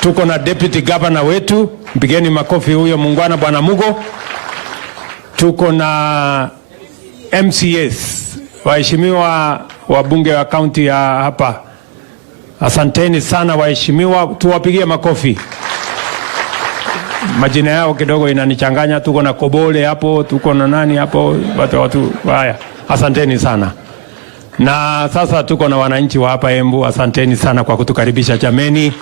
Tuko na deputy governor wetu, pigeni makofi huyo muungwana bwana Mugo. Tuko na MCS, waheshimiwa wabunge wa kaunti ya hapa, asanteni sana waheshimiwa, tuwapigie makofi. Majina yao kidogo inanichanganya. Tuko na Kobole hapo, tuko na nani hapo, watu haya, asanteni sana. Na sasa tuko na wananchi wa hapa Embu, asanteni sana kwa kutukaribisha jameni.